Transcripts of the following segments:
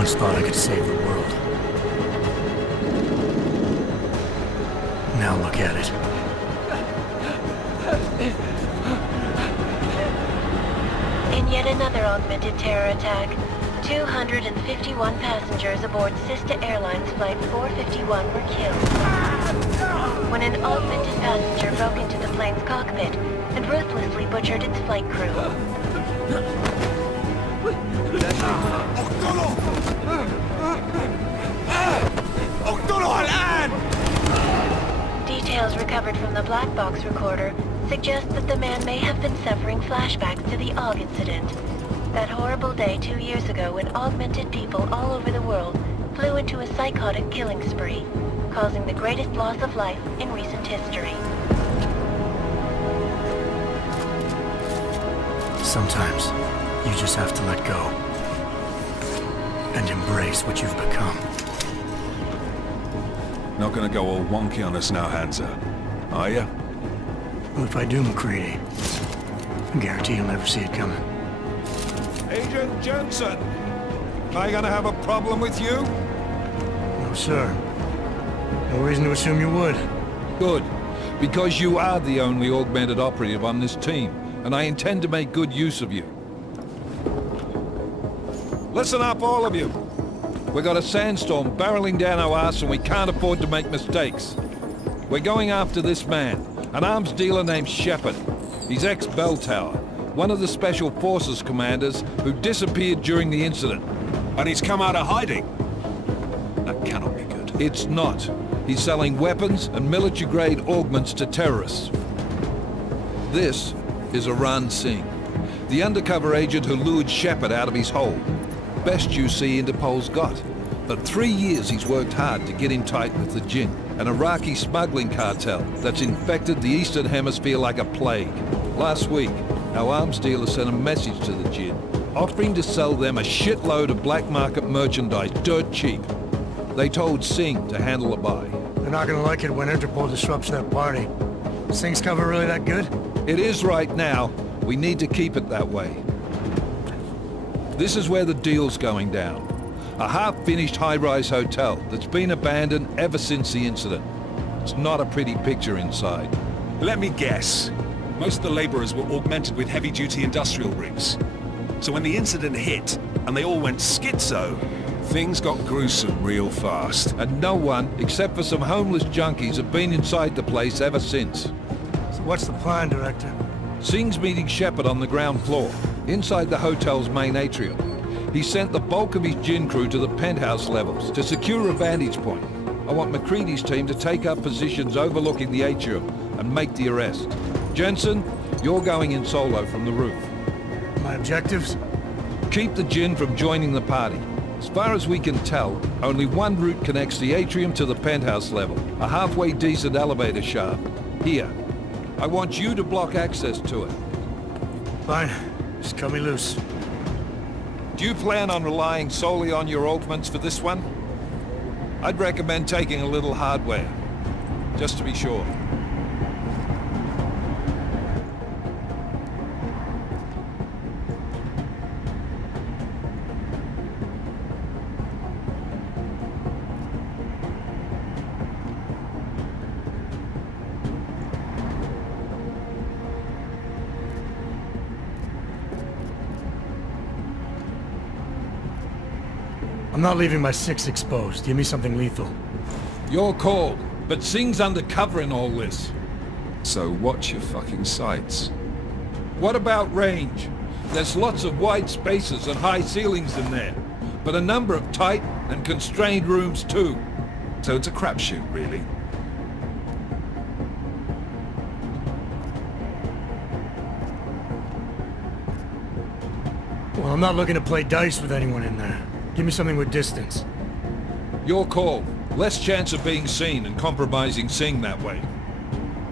once thought I could save the world. Now look at it. In yet another augmented terror attack, 251 passengers aboard sister airlines Flight 451 were killed. When an augmented passenger broke into the plane's cockpit and ruthlessly butchered its flight crew. Details recovered from the black box recorder suggest that the man may have been suffering flashbacks to the AUG incident. That horrible day 2 years ago when augmented people all over the world flew into a psychotic killing spree, causing the greatest loss of life in recent history. Sometimes, you just have to let go. And embrace what you've become. Not gonna go all wonky on us now, Hansa, are ya? Well, if I do, McCready, I guarantee you'll never see it coming. Agent Jensen! Am I gonna have a problem with you? No, sir. No reason to assume you would. Good. Because you are the only augmented operative on this team, and I intend to make good use of you. Listen up, all of you. We got a sandstorm barreling down our arse and we can't afford to make mistakes. We're going after this man, an arms dealer named Shepard. He's ex-Bell Tower, one of the Special Forces commanders who disappeared during the incident. And he's come out of hiding. That cannot be good. It's not. He's selling weapons and military-grade augments to terrorists. This is Aran Singh, the undercover agent who lured Shepard out of his hole. Best you see Interpol's got. But 3 years he's worked hard to get in tight with the Jinn, an Iraqi smuggling cartel that's infected the Eastern Hemisphere like a plague. Last week, our arms dealer sent a message to the Jinn, offering to sell them a shitload of black market merchandise dirt cheap. They told Singh to handle a buy. They're not gonna like it when Interpol disrupts that party. Is Singh's cover really that good? It is right now. We need to keep it that way. This is where the deal's going down. A half-finished high-rise hotel that's been abandoned ever since the incident. It's not a pretty picture inside. Let me guess. Most of the laborers were augmented with heavy-duty industrial rigs. So when the incident hit, and they all went schizo, things got gruesome real fast. And no one, except for some homeless junkies, have been inside the place ever since. So what's the plan, Director? Singh's meeting Shepard on the ground floor, inside the hotel's main atrium. He sent the bulk of his Jinn crew to the penthouse levels to secure a vantage point. I want McCready's team to take up positions overlooking the atrium and make the arrest. Jensen, you're going in solo from the roof. My objectives? Keep the Jinn from joining the party. As far as we can tell, only one route connects the atrium to the penthouse level, a halfway decent elevator shaft. Here. I want you to block access to it. Fine. Just cut me loose. Do you plan on relying solely on your augments for this one? I'd recommend taking a little hardware, just to be sure. I'm not leaving my 6 exposed. Give me something lethal. Your call, but Singh's undercover in all this. So watch your fucking sights. What about range? There's lots of wide spaces and high ceilings in there, but a number of tight and constrained rooms too. So it's a crapshoot, really. Well, I'm not looking to play dice with anyone in there. Give me something with distance. Your call. Less chance of being seen and compromising Singh that way.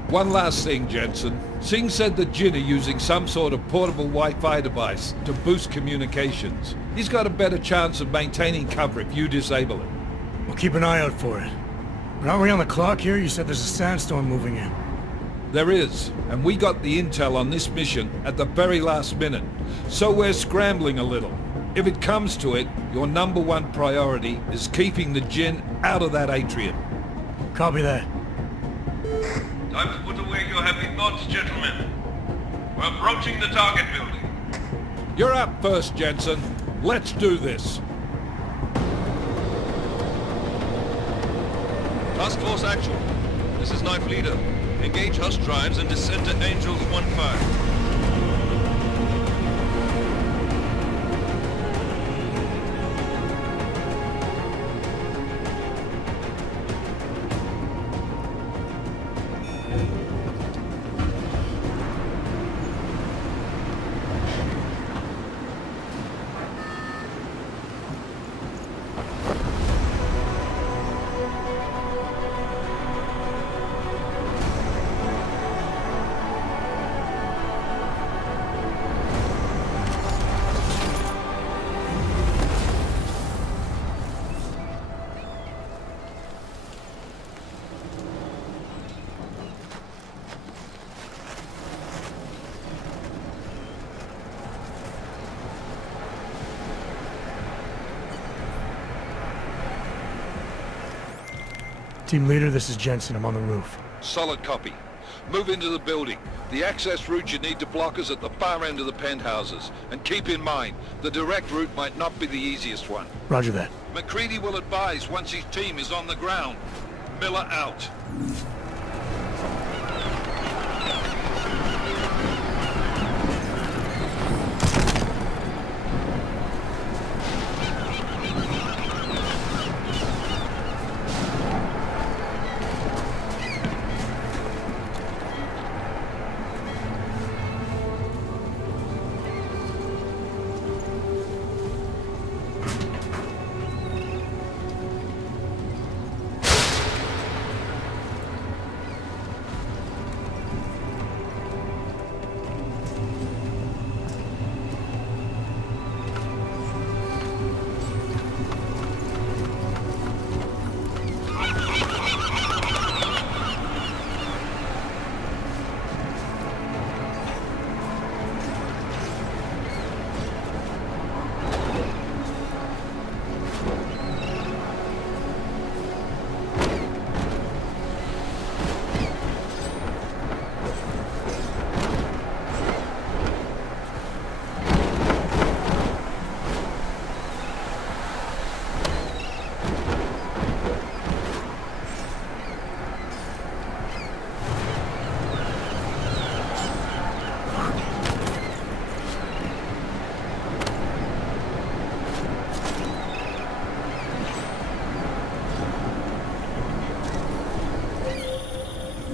One last thing, Jensen. Singh said the Jinn are using some sort of portable Wi-Fi device to boost communications. He's got a better chance of maintaining cover if you disable it. We'll keep an eye out for it. But aren't we on the clock here? You said there's a sandstorm moving in. There is, and we got the intel on this mission at the very last minute, so we're scrambling a little. If it comes to it, your number one priority is keeping the Jinn out of that atrium. Copy that. Time to put away your heavy thoughts, gentlemen. We're approaching the target building. You're up first, Jensen. Let's do this. Task Force Actual. This is Knife Leader. Engage Hush drives and descend to Angels 1-5. Team leader, this is Jensen. I'm on the roof. Solid copy. Move into the building. The access route you need to block is at the far end of the penthouses. And keep in mind, the direct route might not be the easiest one. Roger that. McCready will advise once his team is on the ground. Miller out.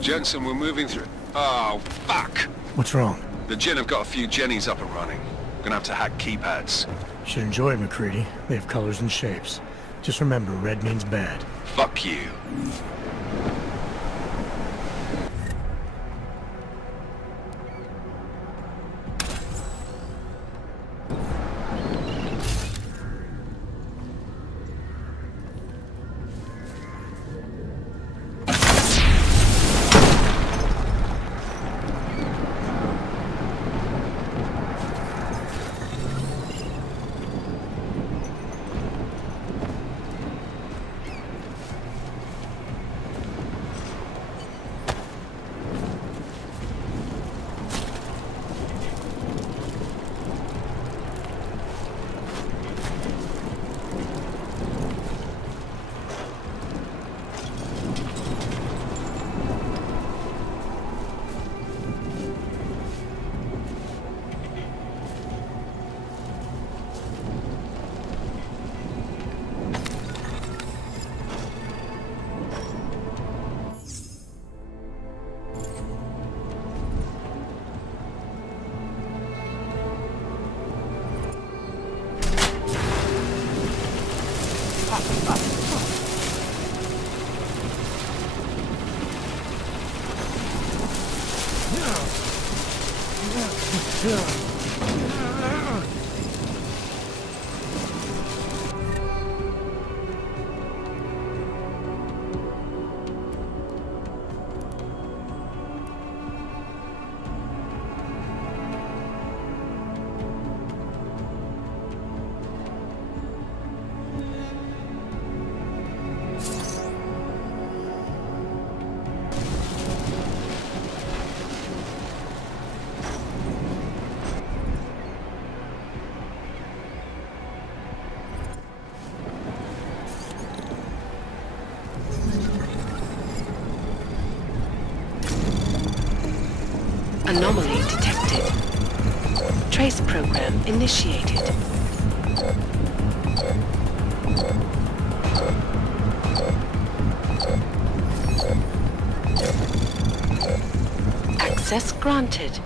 Jensen, we're moving through... Oh, fuck! What's wrong? The Jinn have got a few Jennies up and running. Gonna have to hack keypads. You should enjoy it, McCready. They have colors and shapes. Just remember, red means bad. Fuck you. Anomaly detected. Trace program initiated. Access granted.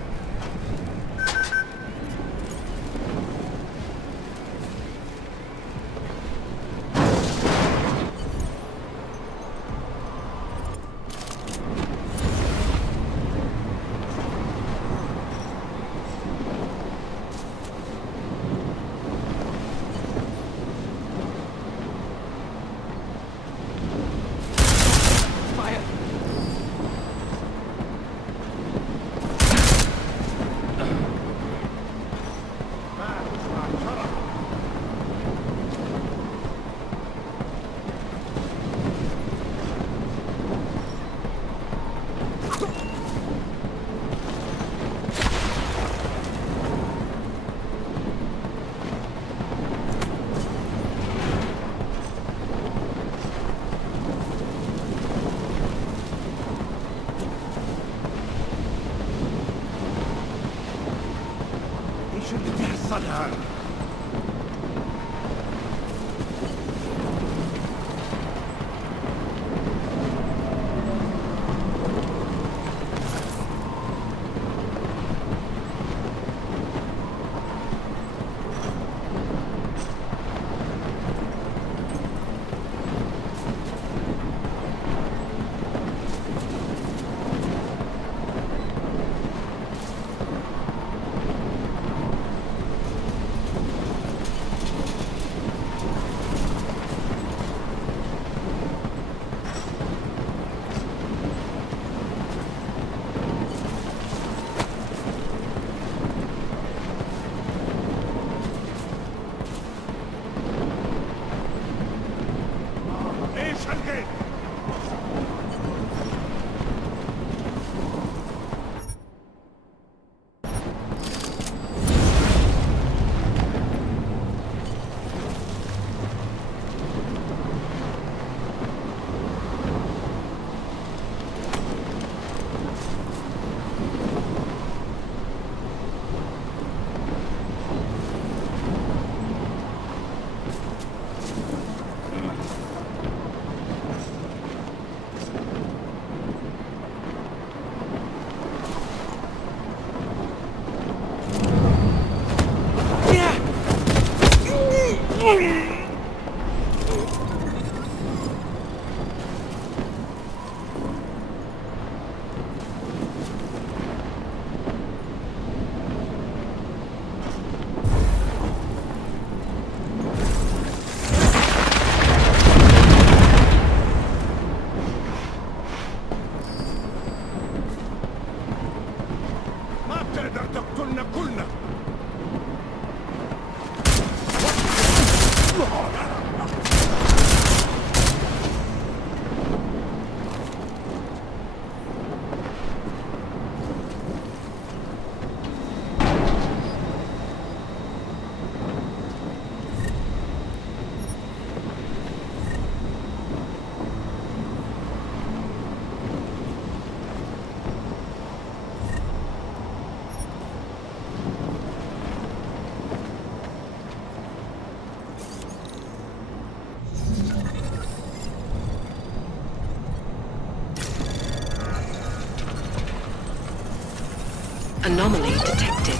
Anomaly detected.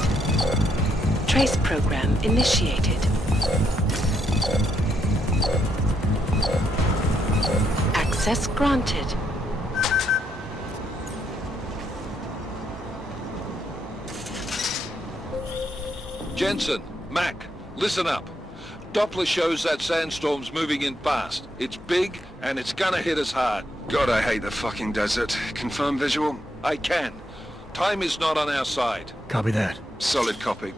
Trace program initiated. Access granted. Jensen, Mac, listen up. Doppler shows that sandstorm's moving in fast. It's big, and it's gonna hit us hard. God, I hate the fucking desert. Confirm visual? I can. Time is not on our side. Copy that. Solid copy.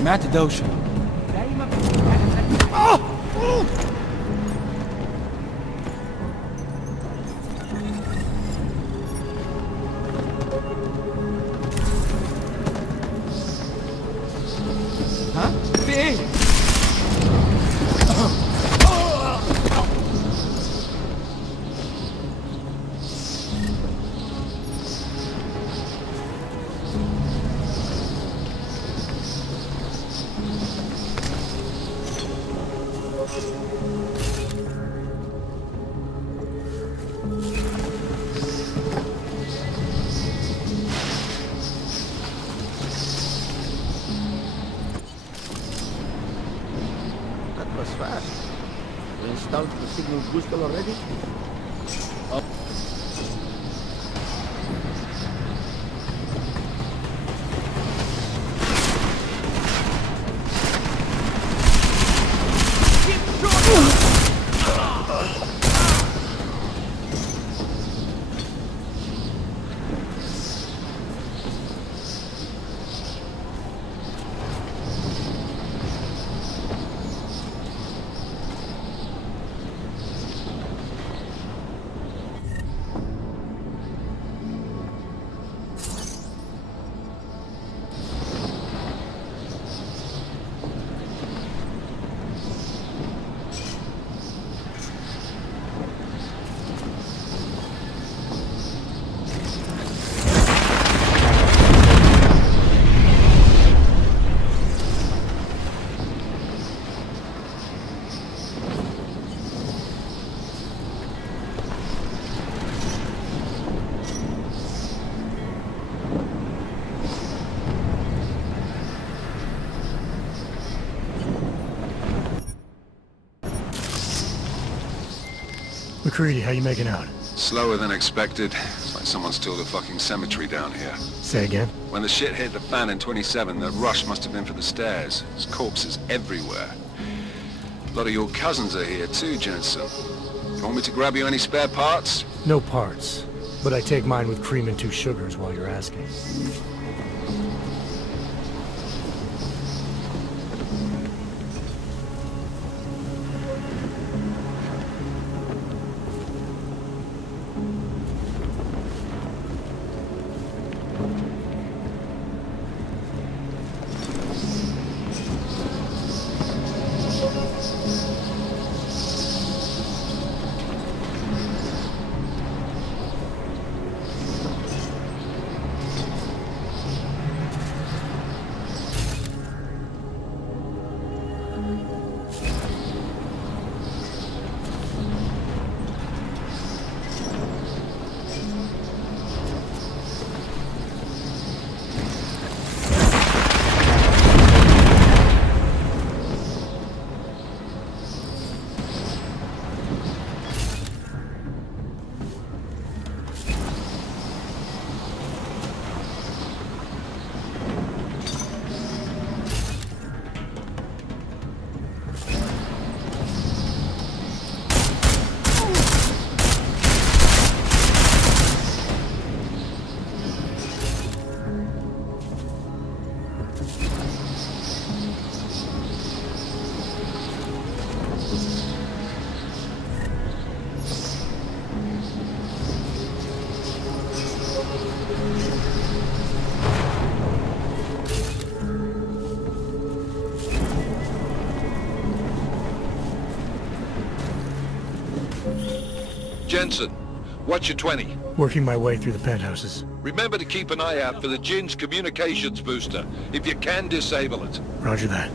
سمعت دوشة. ها؟ في ايه؟ That was fast. You installed the signal booster already? McCready, how you making out? Slower than expected. It's like someone's tilled a fucking cemetery down here. Say again? When the shit hit the fan in 27, the rush must have been for the stairs. There's corpses everywhere. A lot of your cousins are here too, Jensen. You want me to grab you any spare parts? No parts. But I take mine with cream and 2 sugars while you're asking. Jensen, what's your 20? Working my way through the penthouses. Remember to keep an eye out for the Jin's communications booster. If you can, disable it. Roger that.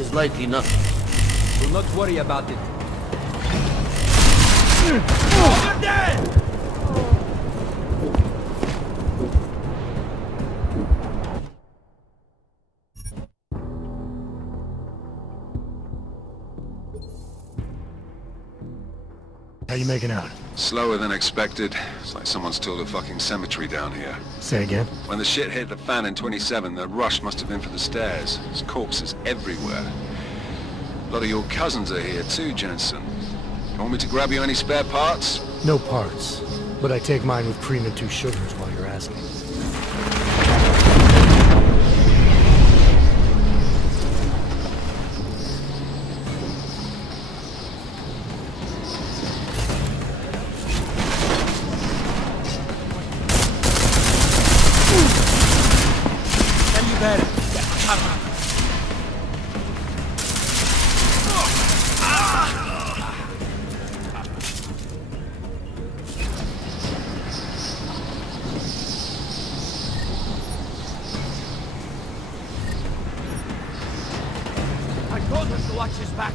is likely nothing. Do not worry about it. How you making out? Slower than expected. It's like someone's tilled a fucking cemetery down here. Say again? When the shit hit the fan in 27, the rush must have been for the stairs. There's corpses everywhere. A lot of your cousins are here too, Jensen. You want me to grab you any spare parts? No parts. But I take mine with cream and 2 sugars while you're asking. I told him to watch his back.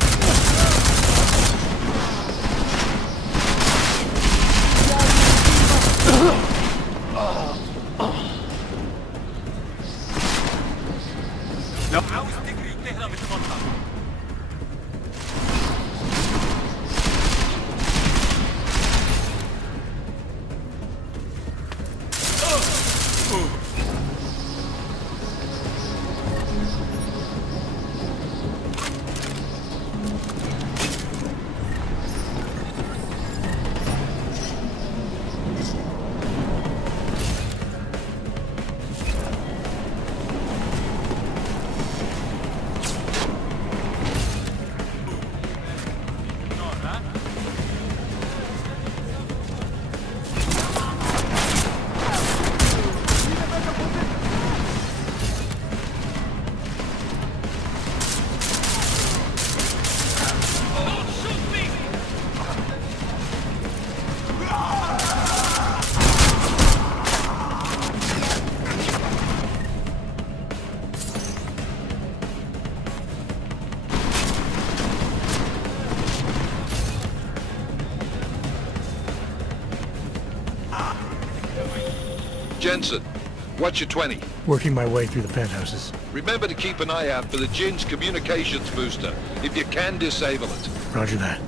Jensen, what's your 20? Working my way through the penthouses. Remember to keep an eye out for the Jinn's communications booster. If you can, disable it. Roger that.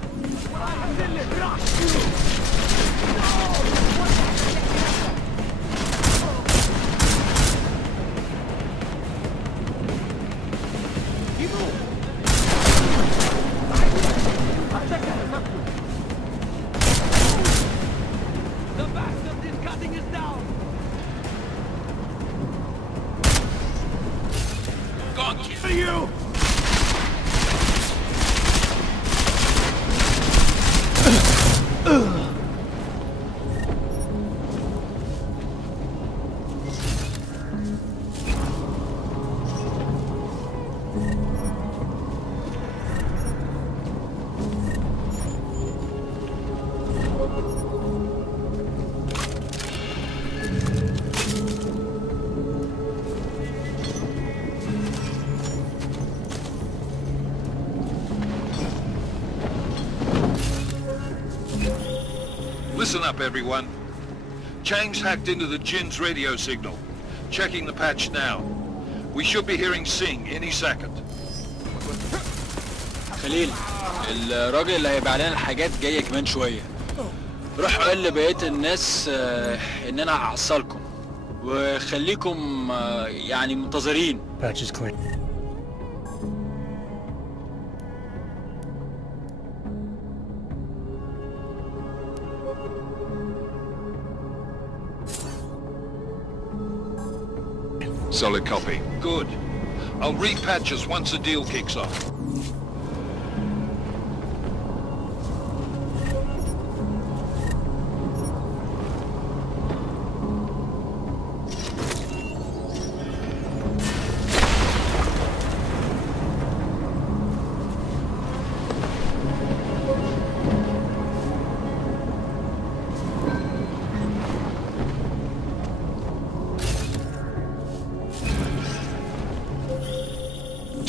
The bastard is cutting us down! God kill you! Listen up, everyone. Chang's hacked into the Jinn's radio signal. Checking the patch now. We should be hearing Singh any second. خليل الراجل اللي هيبيع لنا الحاجات جايه كمان شويه. روح قول لبقيه الناس ان انا هعصلكم وخليكم يعني منتظرين. Patch is clean. Solid copy. Good. I'll repatch us once the deal kicks off.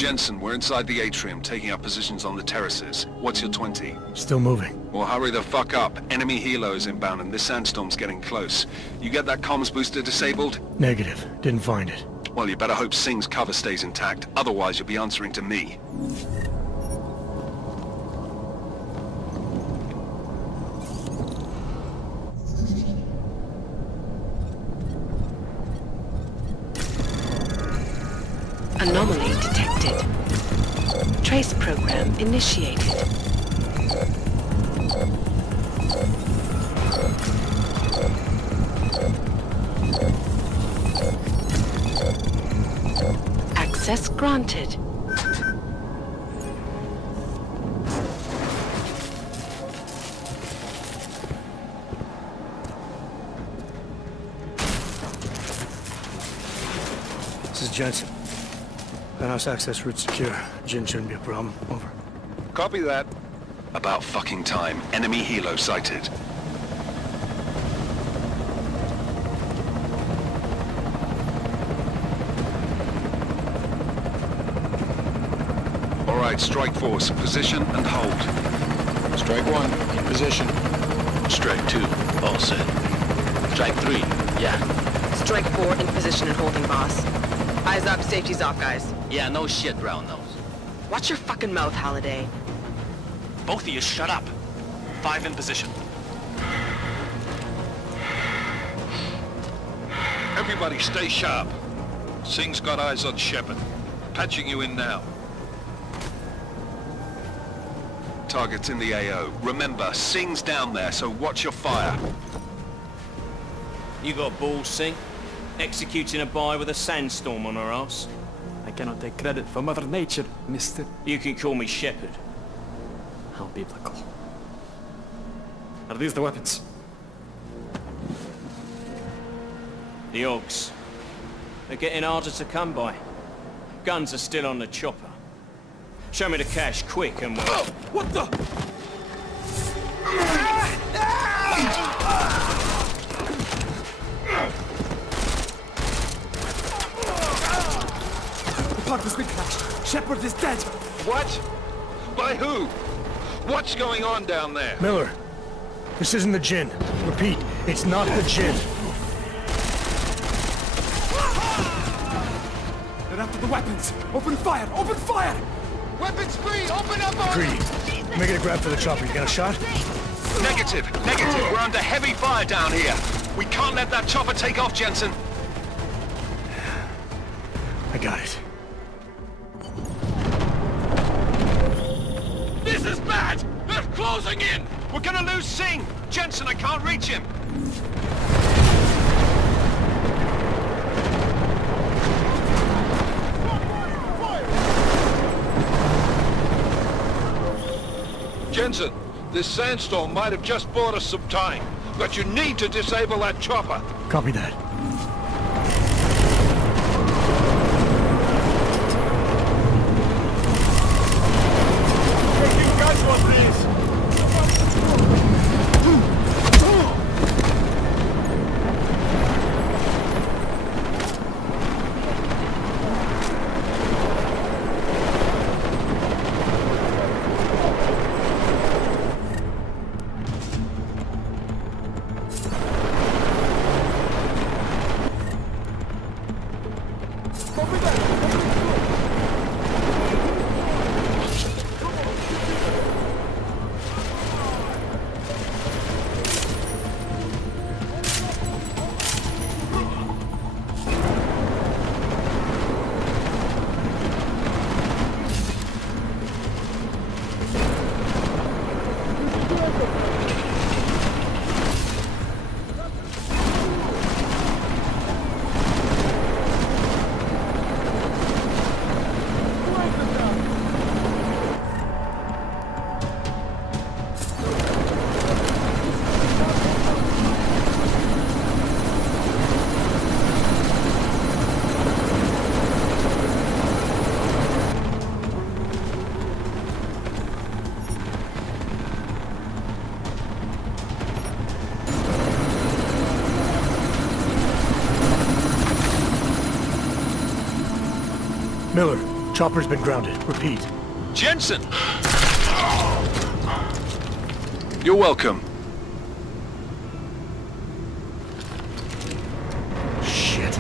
Jensen, we're inside the atrium, taking up positions on the terraces. What's your 20? Still moving. Well, hurry the fuck up. Enemy helo is inbound and this sandstorm's getting close. You get that comms booster disabled? Negative. Didn't find it. Well, you better hope Singh's cover stays intact. Otherwise, you'll be answering to me. Anomaly detected. Trace program initiated. Access granted. This is Jensen. Penthouse access route secure. Jin shouldn't be a problem. Over. Copy that. About fucking time. Enemy helo sighted. All right, strike force. Position and hold. Strike 1, in position. Strike 2, all set. Strike 3, yeah. Strike 4 in position and holding, boss. Eyes up, safety's off, guys. Yeah, no shit, brown nose. Watch your fucking mouth, Halliday. Both of you shut up. 5 in position. Everybody stay sharp. Singh's got eyes on Shepard. Patching you in now. Target's in the AO. Remember, Singh's down there, so watch your fire. You got balls, Singh? Executing a buy with a sandstorm on our ass? I cannot take credit for Mother Nature, mister. You can call me Shepard. How biblical. Are these the weapons? The Augs. They're getting harder to come by. Guns are still on the chopper. Show me the cash, quick, and we'll... What the? The pod has been crashed. Shepard is dead. What? By who? What's going on down there? Miller, this isn't the Jinn. Repeat, it's not the Jinn. They're after the weapons. Open fire! Open fire! Weapons free! Open up on Greedy. Make it a grab for the chopper. You got a shot? Negative. Negative. We're under heavy fire down here. We can't let that chopper take off, Jensen. I got it. This is bad! They're closing in! We're gonna lose Singh! Jensen, I can't reach him! Jensen, this sandstorm might have just bought us some time, but you need to disable that chopper. Copy that. Miller, Chopper's been grounded. Repeat. Jensen! You're welcome. Shit.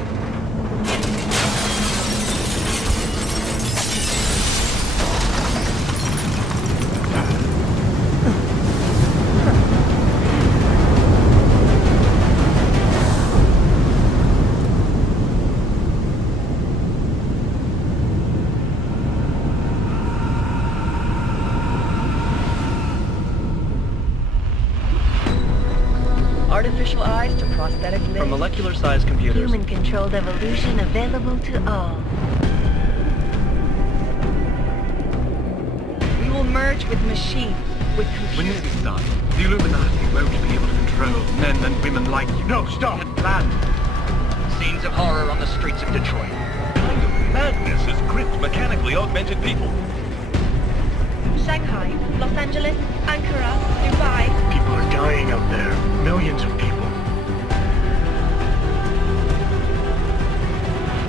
Artificial eyes to prosthetic limbs. From molecular-sized computers. Human-controlled evolution available to all. We will merge with machines, with When computers. this is done, the Illuminati won't be able to control men and women like you. No, stop! And planned. Scenes of horror on the streets of Detroit. Kind of madness has gripped mechanically augmented people. Shanghai, Los Angeles, Ankara, Dubai. People are dying out there. Millions of people.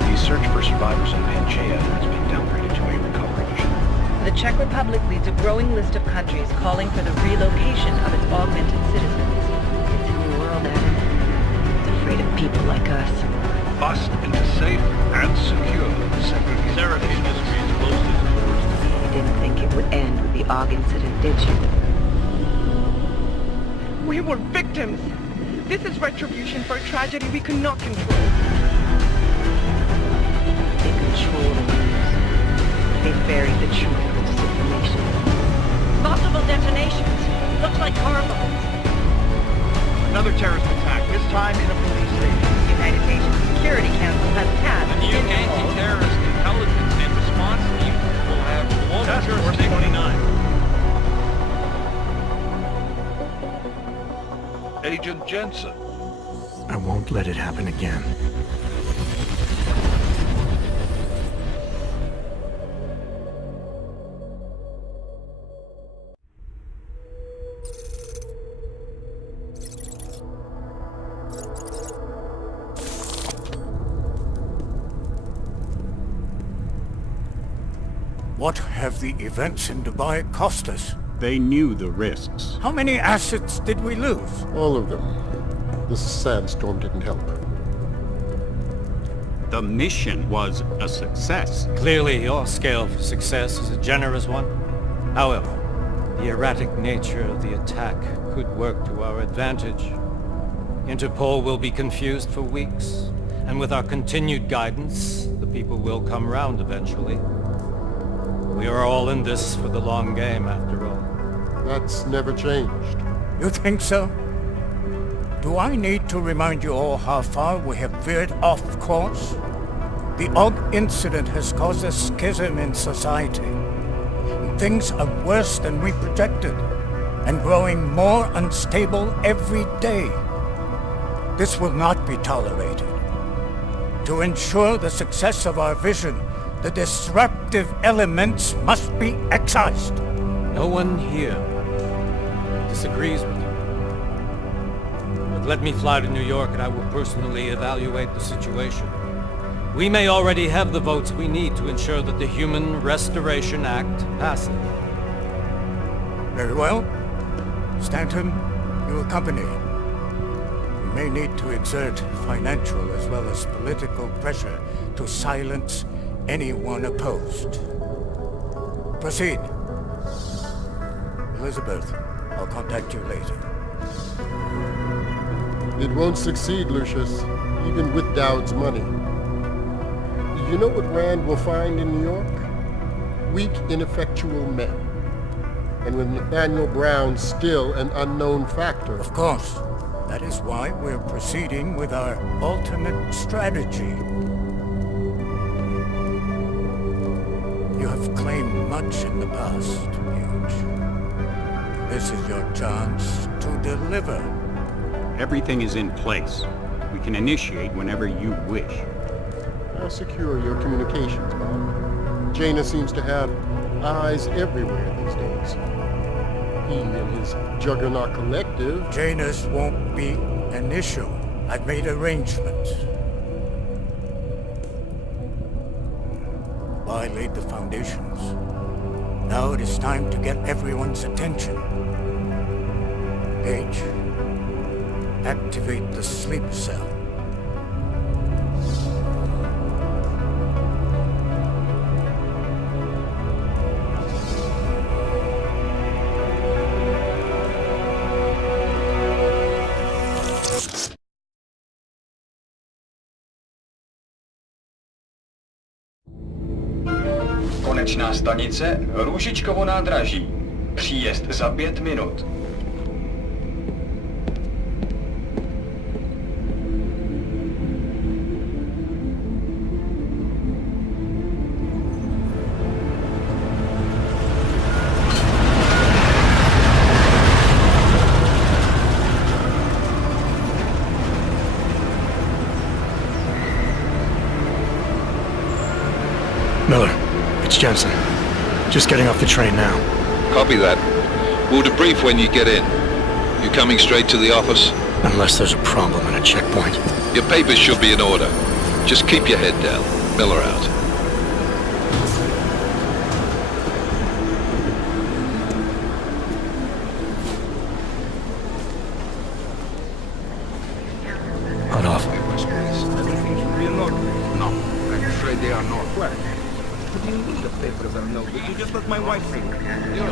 The search for survivors in Panchaea has been downgraded to a recovery mission. The Czech Republic leads a growing list of countries calling for the relocation of its augmented citizens. It's a new world, Adam. It's afraid of people like us. Bust into safe and secure Seraphim Industries closest doors. You didn't think it would end with the AUG incident, did you? We were victims. This is retribution for a tragedy we could not control. They control the news. They buried the truth with disinformation. Multiple detonations. Looks like car bombs. Another terrorist attack, this time in a police station. The United Nations Security Council has tasked The new Interpol. anti-terrorist intelligence and response team will have global Task Force jurisdiction. 29. Agent Jensen. I won't let it happen again. What have the events in Dubai cost us? They knew the risks. How many assets did we lose? All of them. This sandstorm didn't help. The mission was a success. Clearly, your scale for success is a generous one. However, the erratic nature of the attack could work to our advantage. Interpol will be confused for weeks, and with our continued guidance, the people will come round eventually. We are all in this for the long game, after all. That's never changed. You think so? Do I need to remind you all how far we have veered off course? The AUG incident has caused a schism in society. Things are worse than we projected, and growing more unstable every day. This will not be tolerated. To ensure the success of our vision, the disruptive elements must be excised. No one here disagrees with you. But let me fly to New York and I will personally evaluate the situation. We may already have the votes we need to ensure that the Human Restoration Act passes. Very well. Stanton, you accompany. We may need to exert financial as well as political pressure to silence anyone opposed. Proceed. Elizabeth, I'll contact you later. It won't succeed, Lucius, even with Dowd's money. You know what Rand will find in New York? Weak, ineffectual men. And with Nathaniel Brown still an unknown factor. Of course. That is why we're proceeding with our alternate strategy. You have claimed much in the past, Huge. This is your chance to deliver. Everything is in place. We can initiate whenever you wish. I'll secure your communications, Bob. Jaina seems to have eyes everywhere these days. He and his Juggernaut Collective... Jaina's won't be an issue. I've made arrangements. Dubai laid the foundations. Now it is time to get everyone's attention. Page, activate the sleep cell. Konečná stanice Růžičkovo nádraží. Příjezd za 5 minut. Miller, it's Jensen. Just getting off the train now. Copy that. We'll debrief when you get in. You coming straight to the office? Unless there's a problem at a checkpoint. Your papers should be in order. Just keep your head down. Miller out. Hot off. No, I'm afraid they are not. Where? What do you mean the papers are no good? You just let my wife see them. You,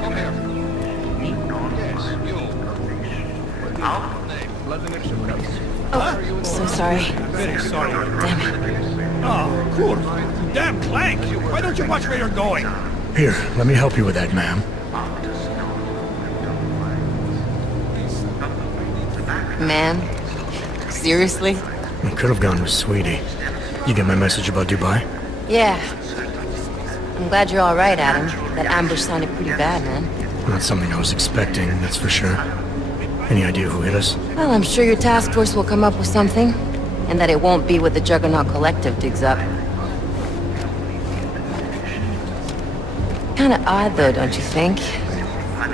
come here. Yes, you. Vladimir Shevkov. Oh, so sorry. Very sorry. Damn it. Oh, of course. Damn Clank! Why don't you watch where you're going? Here, let me help you with that, ma'am. Man? Seriously? I could have gone with Sweetie. You get my message about Dubai? Yeah. I'm glad you're all right, Adam. That ambush sounded pretty bad, man. Not something I was expecting, that's for sure. Any idea who hit us? Well, I'm sure your task force will come up with something. And that it won't be what the Juggernaut Collective digs up. Kinda odd, though, don't you think?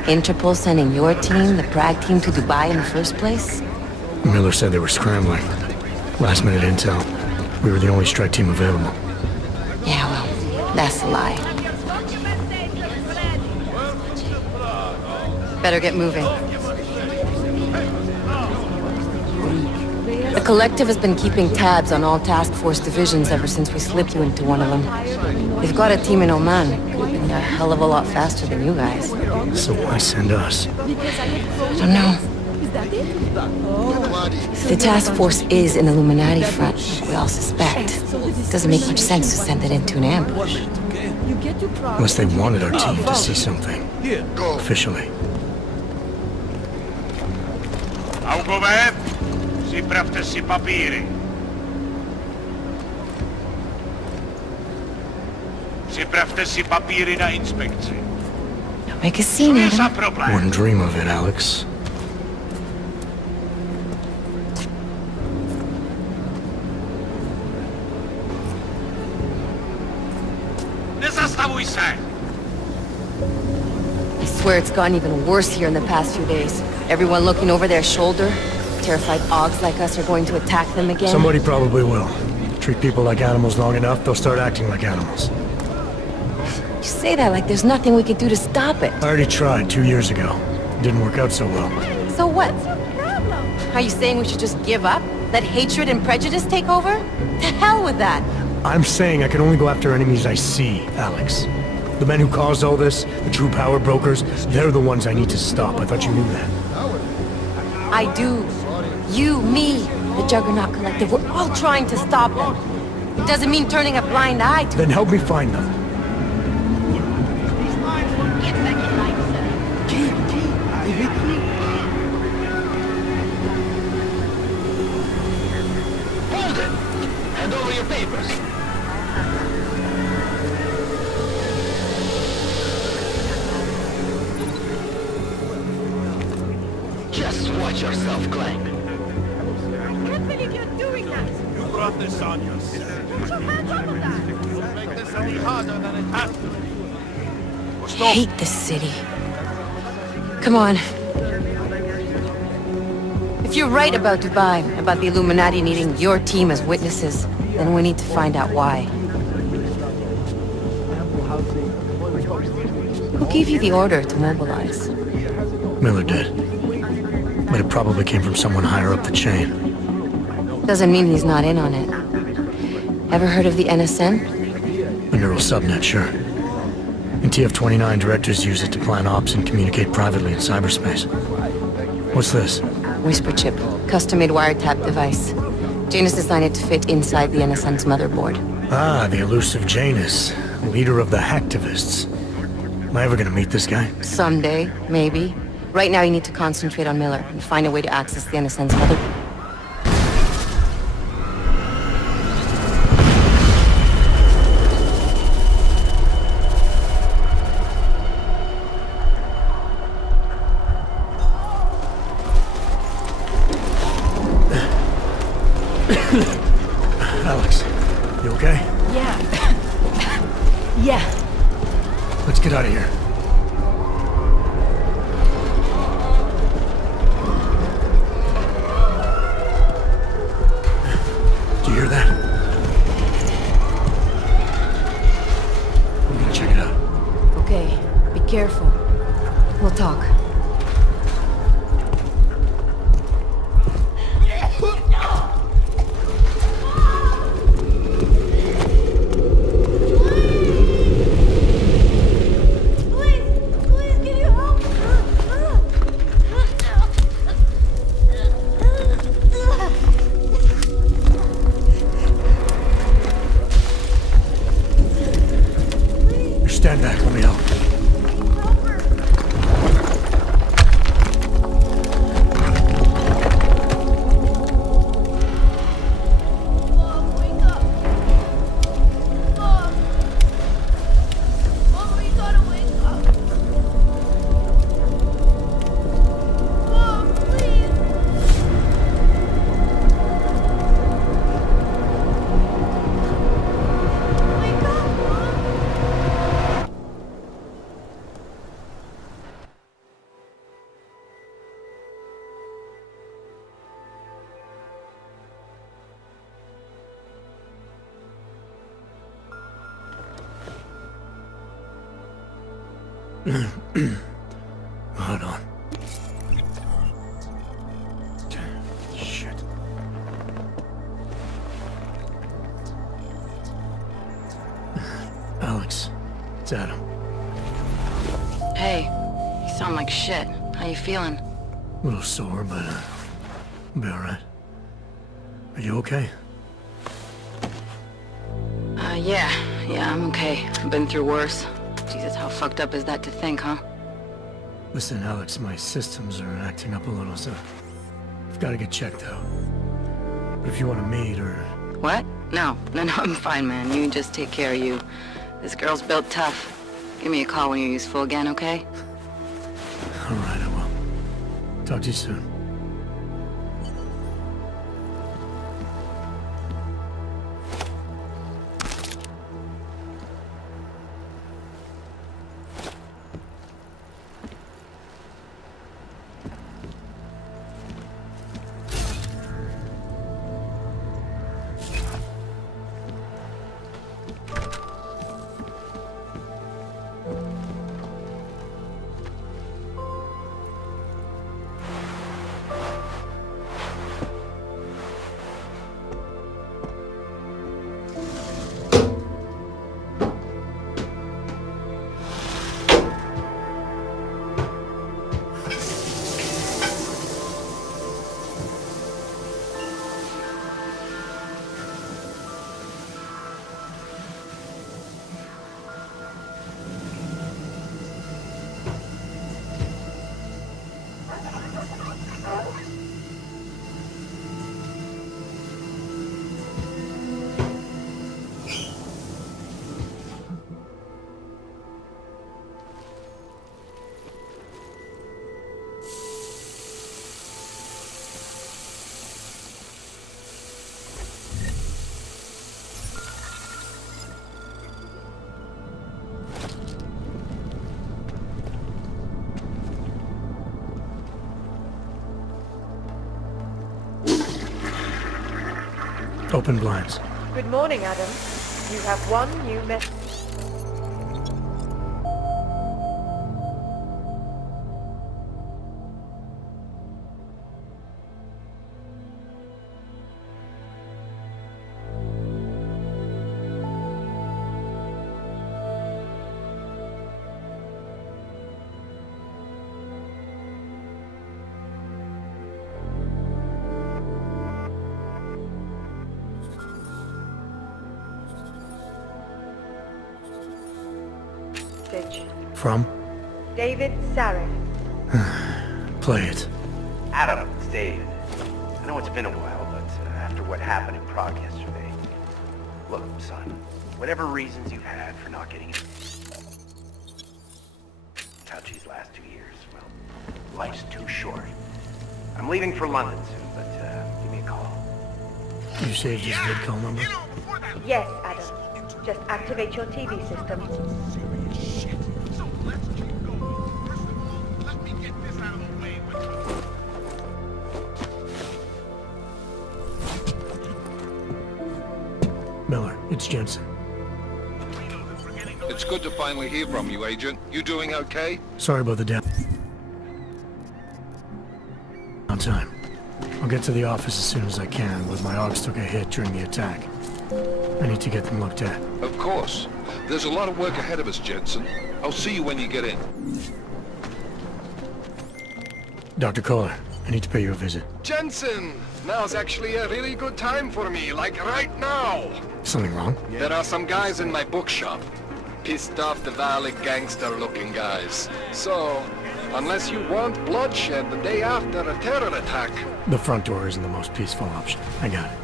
Interpol sending your team, the Prague team, to Dubai in the first place? Miller said they were scrambling. Last minute intel. We were the only strike team available. Yeah, well, that's a lie. Better get moving. The Collective has been keeping tabs on all task force divisions ever since we slipped you into one of them. They've got a team in Oman. Could have been a hell of a lot faster than you guys. So why send us? I don't know. If the task force is an Illuminati front, we all suspect, it doesn't make much sense to send it into an ambush. Unless they wanted our team to see something. Officially. Augové, připravte si papíry. Připravte si papíry na inspekci. Don't make a scene, Adam. Wouldn't dream of it, Alex. Nezastavuj se! I swear it's gotten even worse here in the past few days. Everyone looking over their shoulder. Terrified Augs like us are going to attack them again. Somebody probably will. Treat people like animals long enough, they'll start acting like animals. You say that like there's nothing we could do to stop it. I already tried 2 years ago. Didn't work out so well. So what? Are you saying we should just give up? Let hatred and prejudice take over? To hell with that! I'm saying I can only go after enemies I see, Alex. The men who caused all this, the true power brokers, they're the ones I need to stop. I thought you knew that. I do. You, me, the Juggernaut Collective, we're all trying to stop them. It doesn't mean turning a blind eye to Then help me find them. Hold it! Hand over your papers. Just watch yourself, Clank. I can't believe you're doing that! You brought this on yourself. Put your hands off of that! You'll make this any harder than it has to be. I hate this city. Come on. If you're right about Dubai, about the Illuminati needing your team as witnesses, then we need to find out why. Who gave you the order to mobilize? Miller did. But it probably came from someone higher up the chain. Doesn't mean he's not in on it. Ever heard of the NSN? The neural subnet, sure. And TF-29 directors use it to plan ops and communicate privately in cyberspace. What's this? Whisper chip. Custom-made wiretap device. Janus designed it to fit inside the NSN's motherboard. Ah, the elusive Janus. Leader of the hacktivists. Am I ever gonna meet this guy? Someday, maybe. Right now you need to concentrate on Miller and find a way to access the NSN's motherboard. Alex, you okay? Yeah. Yeah. Let's get out of here. Do you hear that? I'm gonna check it out. Okay, be careful. We'll talk. Stand back, let me help. Hold on. Shit. Alex, it's Adam. Hey, you sound like shit. How you feeling? A little sore, but I'll be alright. Are you okay? Yeah, I'm okay. I've been through worse. Jesus, how fucked up is that to think, huh? Listen, Alex, my systems are acting up a little, so I've got to get checked out. But if you want to meet or... What? No, I'm fine, man. You just take care of you. This girl's built tough. Give me a call when you're useful again, okay? All right, I will. Talk to you soon. Open blinds. Good morning, Adam. You have one new message. From? David Sarek. Play it. Adam, it's David. I know it's been a while, but after what happened in Prague yesterday... Look, son, whatever reasons you've had for not getting it... Touchy's last 2 years, well, life's too short. I'm leaving for London soon, but give me a call. You saved his VidCall number? Yes, Adam. Just activate your TV system. Miller, it's Jensen. It's good to finally hear from you, Agent. You doing okay? Sorry about the downtime. I'll get to the office as soon as I can, but my AUGs took a hit during the attack. I need to get them looked at. Of course. There's a lot of work ahead of us, Jensen. I'll see you when you get in. Dr. Kohler, I need to pay you a visit. Jensen! Now's actually a really good time for me, like right now! Something wrong? There are some guys in my bookshop. Pissed off the Valley gangster-looking guys. So, unless you want bloodshed the day after a terror attack... The front door isn't the most peaceful option. I got it.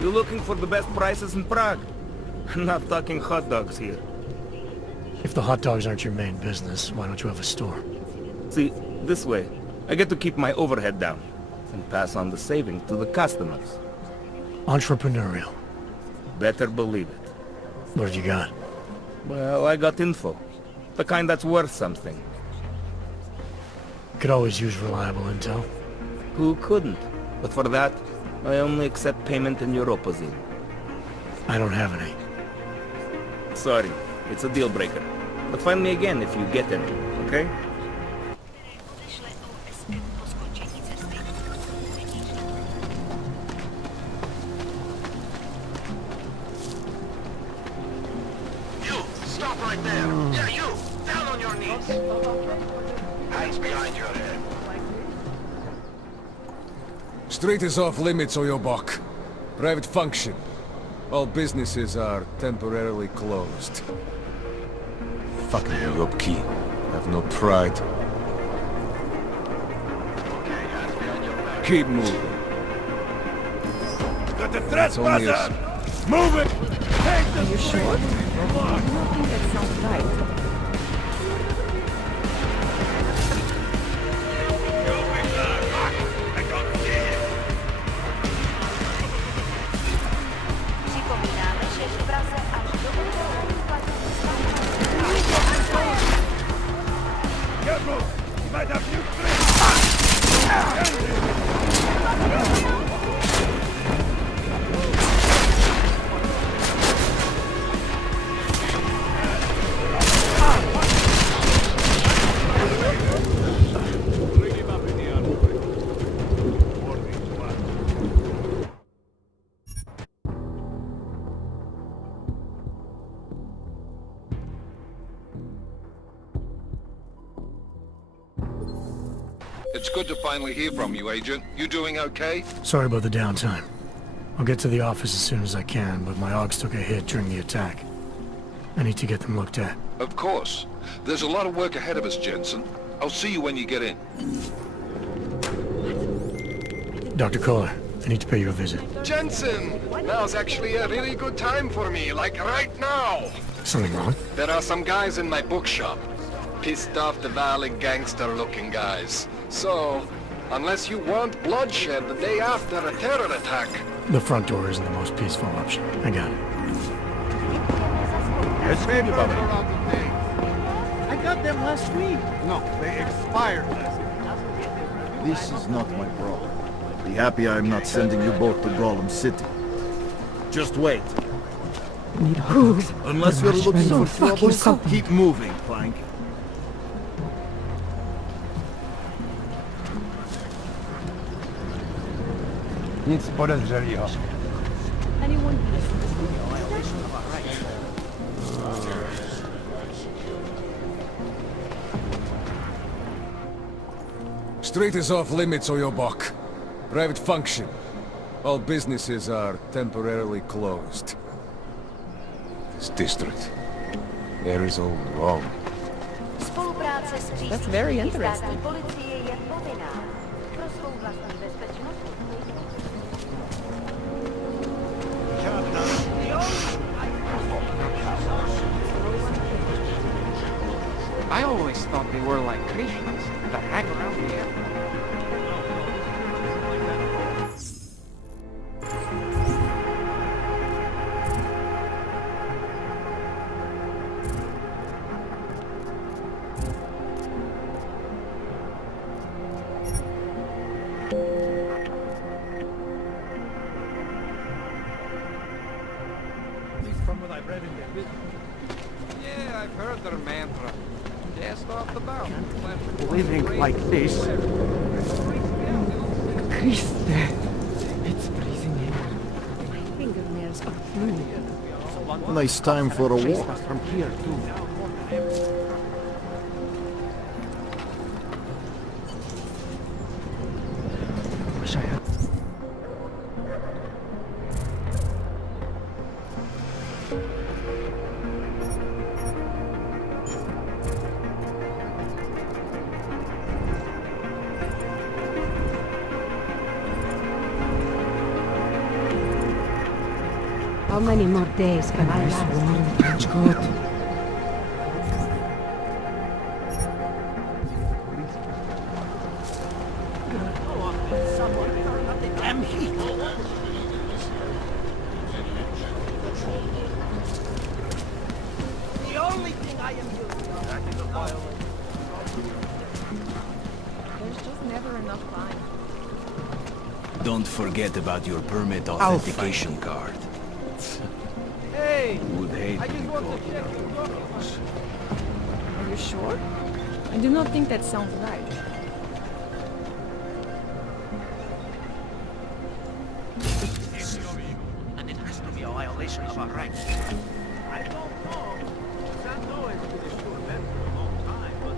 You looking for the best prices in Prague? Not talking hot dogs here. If the hot dogs aren't your main business, why don't you have a store? See, this way, I get to keep my overhead down and pass on the savings to the customers. Entrepreneurial. Better believe it. What have you got? Well, I got info. The kind that's worth something. Could always use reliable intel. Who couldn't? But for that, I only accept payment in Europozine. I don't have any. Sorry, it's a deal breaker. But find me again if you get any, okay? You! Stop right there! Yeah, you! Down on your knees! Hands behind your head. Street is off limits, Oyobok. Private function. All businesses are temporarily closed. Fucking Yopki. Have no pride. Keep moving. Got the threat, It's only brother! us. Move it! Are you sure? Nothing that sounds right. Careful! You might have new It's good to finally hear from you, Agent. You doing okay? Sorry about the downtime. I'll get to the office as soon as I can, but my AUGs took a hit during the attack. I need to get them looked at. Of course. There's a lot of work ahead of us, Jensen. I'll see you when you get in. Dr. Kohler, I need to pay you a visit. Jensen! Now's actually a really good time for me, like right now! Something wrong? There are some guys in my bookshop. Pissed off the Valley gangster-looking guys. So, unless you want bloodshed the day after a terror attack... The front door isn't the most peaceful option. I got it. I got them last week. No, they expired last week. This is not my problem. Be happy I'm not sending you both to Golem City. Just wait. Unless you're looking for trouble, keep moving, Plank. Nic podezřelého. Street is off limits, Oyobok. Private function. All businesses are temporarily closed. This district. There is all wrong. That's very interesting. I always thought they were like Christians that hang around here. From what I've read in their business. Yeah, I've heard their mantra. Cast off the bow. Living like this. Christ, it's freezing here. My fingernails are blue. Nice time for a walk. From here too. Wish I had. How many more days can I last? God. Damn heat. The only thing I am using There's just never enough time. Don't forget about your permit authentication card. Hey! Would hate I just people. want to check your documents. Are you sure? I do not think that sounds right. And it has to be a violation of our rights. I don't know. Santo has been a sure bet for a long time, but...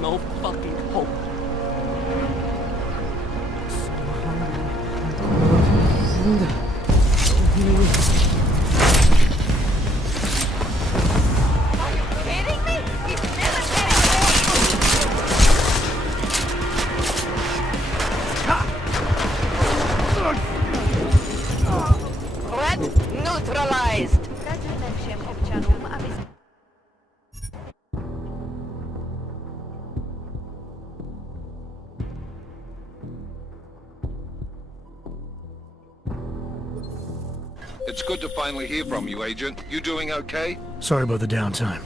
No fucking hope. Kidding me? It's Threat neutralized. It's good to finally hear from you, Agent. You doing okay? Sorry about the downtime.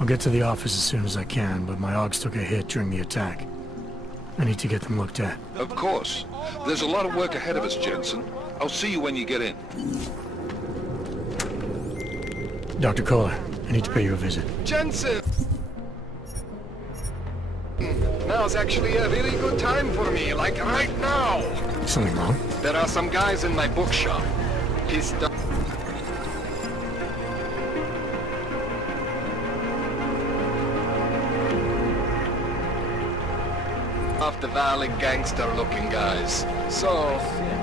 I'll get to the office as soon as I can, but my Augs took a hit during the attack. I need to get them looked at. Of course. There's a lot of work ahead of us, Jensen. I'll see you when you get in. Dr. Kohler, I need to pay you a visit. Jensen! Now's actually a really good time for me, like right now. Something wrong? There are some guys in my bookshop. Pissed off. Off the valley gangster-looking guys. So,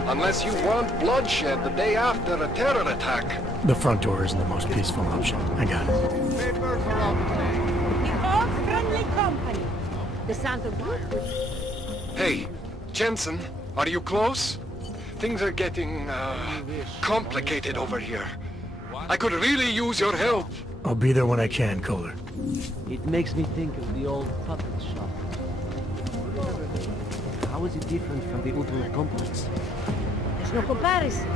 unless you want bloodshed the day after a terror attack. The front door isn't the most peaceful option. I got it. The all-friendly company. The Santo Group. Hey, Jensen, are you close? Things are getting, complicated over here. I could really use your help. I'll be there when I can, Kohler. It makes me think of the old puppet shop. How is it different from the Ultimate Complex? There's no comparison.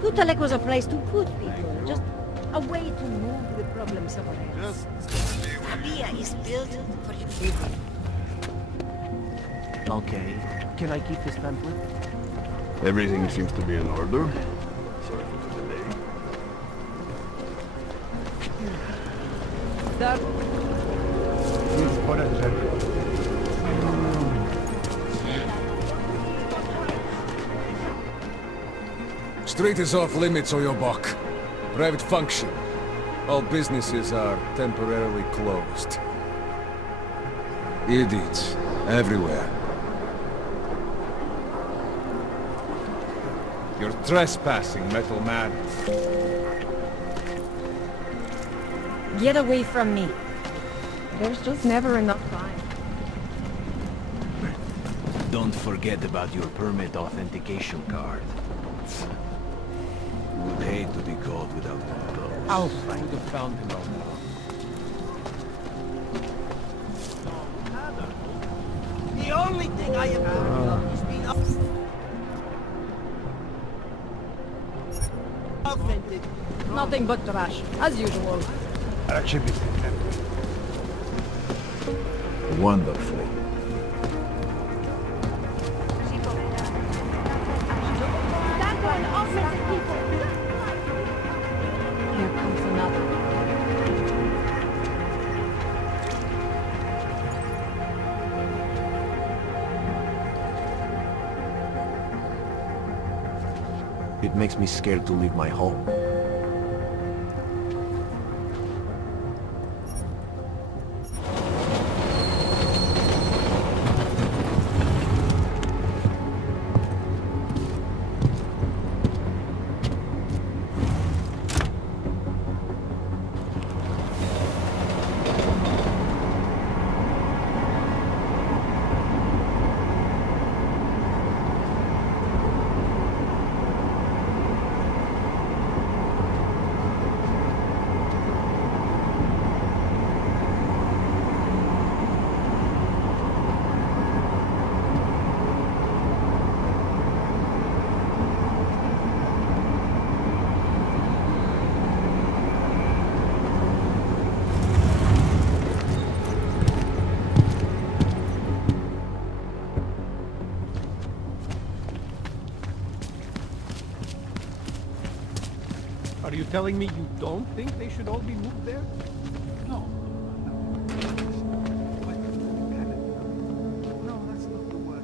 Kutalek was a place to put people, just a way to move the problem somewhere else. Idea is built for you. Okay. Can I keep this pamphlet? Everything seems to be in order. Sorry for the delay. Street is off limits, Oyobok. Private function. All businesses are temporarily closed. Idiots. Everywhere. You're trespassing, metal man. Get away from me. There's just never enough time. Don't forget about your permit authentication card. Would hate to be caught without one of those. I'll find a fountain of The only thing I am worried of is being offended. Nothing but trash, as usual. That should be Wonderful. Here comes another. It makes me scared to leave my home. Are you telling me you don't think they should all be moved there? No. No, that's not the word.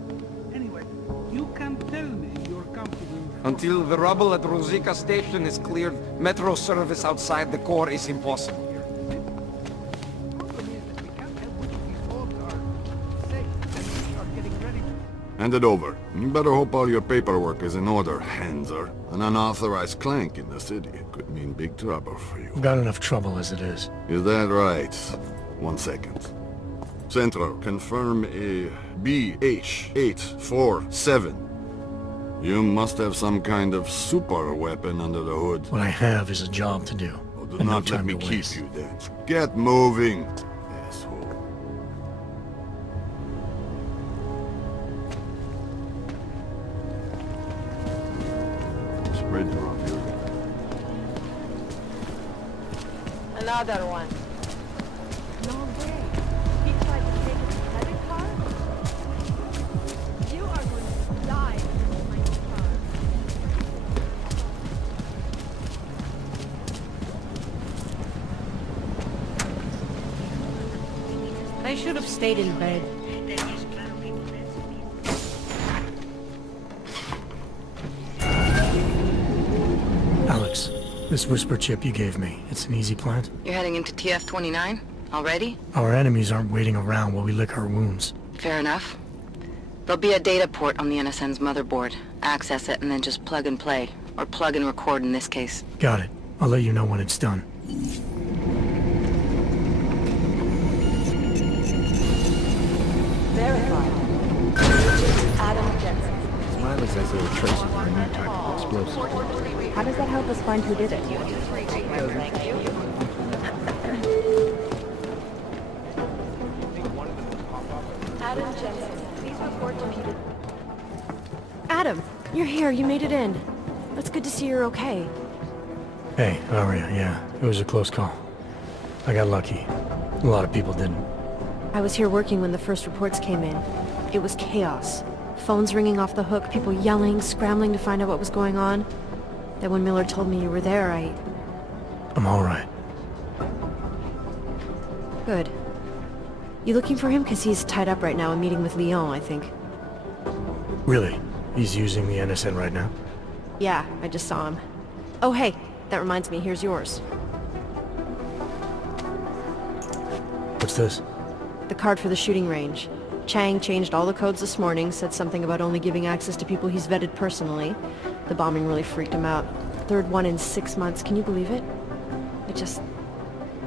Anyway, you can tell me you're comfortable. Until the rubble at Rosika Station is cleared, metro service outside the core is impossible. Hand it over. You better hope all your paperwork is in order, Hanser. An unauthorized clank in the city could mean big trouble for you. We've got enough trouble as it is. Is that right? 1 second. Central, confirm a BH-847. You must have some kind of super weapon under the hood. What I have is a job to do. Oh, do and no not let time me to keep waste. you then. Get moving, asshole. Spread your arm here. Another one. No way. He tried to take his credit card? You are going to die in my car. I should have stayed in bed. Alex, this whisper chip you gave me, it's an easy plant? You're heading into TF-29? Already? Our enemies aren't waiting around while we lick our wounds. Fair enough. There'll be a data port on the NSN's motherboard. Access it and then just plug and play. Or plug and record in this case. Got it. I'll let you know when it's done. Verified. Adam Jensen. Smiley says they were tracing for a new type of explosive. How does that help us find who did it? Adam Jensen, please report to Peter. Adam, you're here. You made it in. It's good to see you're okay. Hey, how are you? Yeah, it was a close call. I got lucky. A lot of people didn't. I was here working when the first reports came in. It was chaos. Phones ringing off the hook, people yelling, scrambling to find out what was going on. Then when Miller told me you were there, I'm alright. Good. You looking for him? Because he's tied up right now, in meeting with Lyon, I think. Really? He's using the NSN right now? Yeah, I just saw him. Oh hey, that reminds me, here's yours. What's this? The card for the shooting range. Chang changed all the codes this morning, said something about only giving access to people he's vetted personally. The bombing really freaked him out. Third one in 6 months, can you believe it?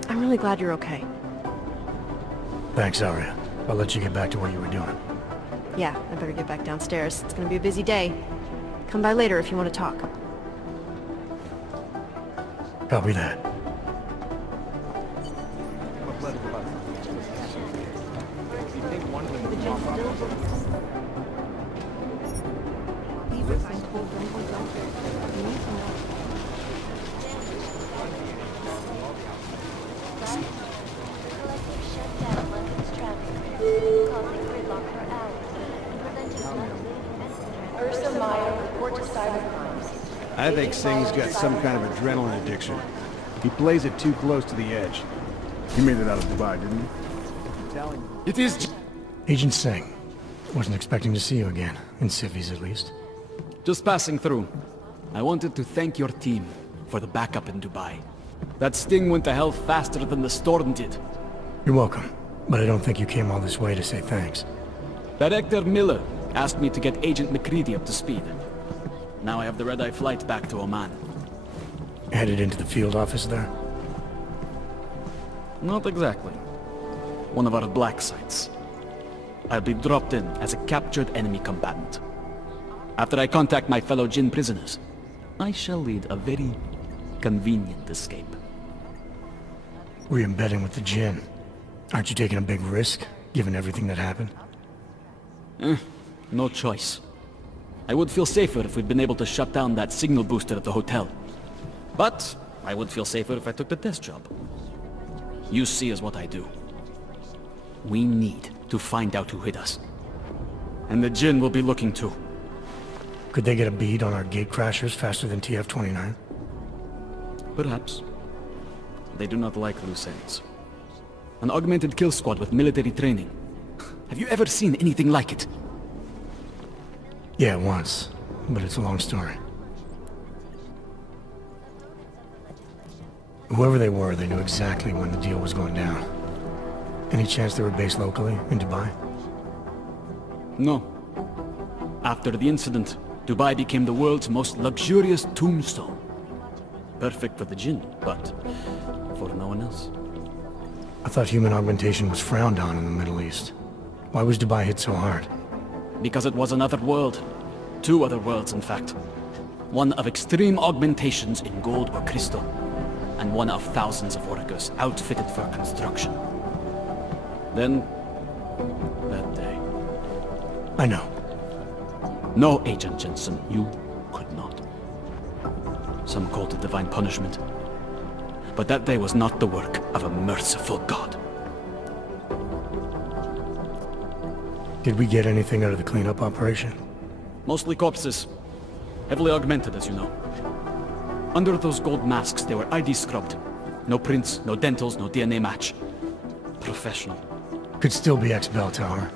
I'm really glad you're okay. Thanks, Arya. I'll let you get back to what you were doing. Yeah, I better get back downstairs. It's gonna be a busy day. Come by later if you want to talk. Copy that. I think Singh's got some kind of adrenaline addiction. He plays it too close to the edge. He made it out of Dubai, didn't he? It is... Agent Singh. Wasn't expecting to see you again. In civvies, at least. Just passing through. I wanted to thank your team for the backup in Dubai. That sting went to hell faster than the storm did. You're welcome. But I don't think you came all this way to say thanks. Director Miller asked me to get Agent McCready up to speed. Now I have the red-eye flight back to Oman. Headed into the field office there? Not exactly. One of our black sites. I'll be dropped in as a captured enemy combatant. After I contact my fellow Jinn prisoners, I shall lead a very convenient escape. Re-embedding with the Jinn. Aren't you taking a big risk, given everything that happened? No choice. I would feel safer if we'd been able to shut down that signal booster at the hotel. But I would feel safer if I took the desk job. You see is what I do. We need to find out who hit us. And the Jinn will be looking too. Could they get a bead on our gate crashers faster than TF-29? Perhaps. They do not like loose ends. An augmented kill squad with military training. Have you ever seen anything like it? Yeah, once. But it's a long story. Whoever they were, they knew exactly when the deal was going down. Any chance they were based locally, in Dubai? No. After the incident, Dubai became the world's most luxurious tombstone. Perfect for the Jinn, but for no one else. I thought human augmentation was frowned on in the Middle East. Why was Dubai hit so hard? Because it was another world. Two other worlds, in fact. One of extreme augmentations in gold or crystal, and one of thousands of workers outfitted for construction. Then, that day. I know. No, Agent Jensen, you could not. Some called it divine punishment. But that day was not the work of a merciful God. Did we get anything out of the cleanup operation? Mostly corpses. Heavily augmented, as you know. Under those gold masks, they were ID scrubbed. No prints, no dentals, no DNA match. Professional. Could still be ex-Bell Tower.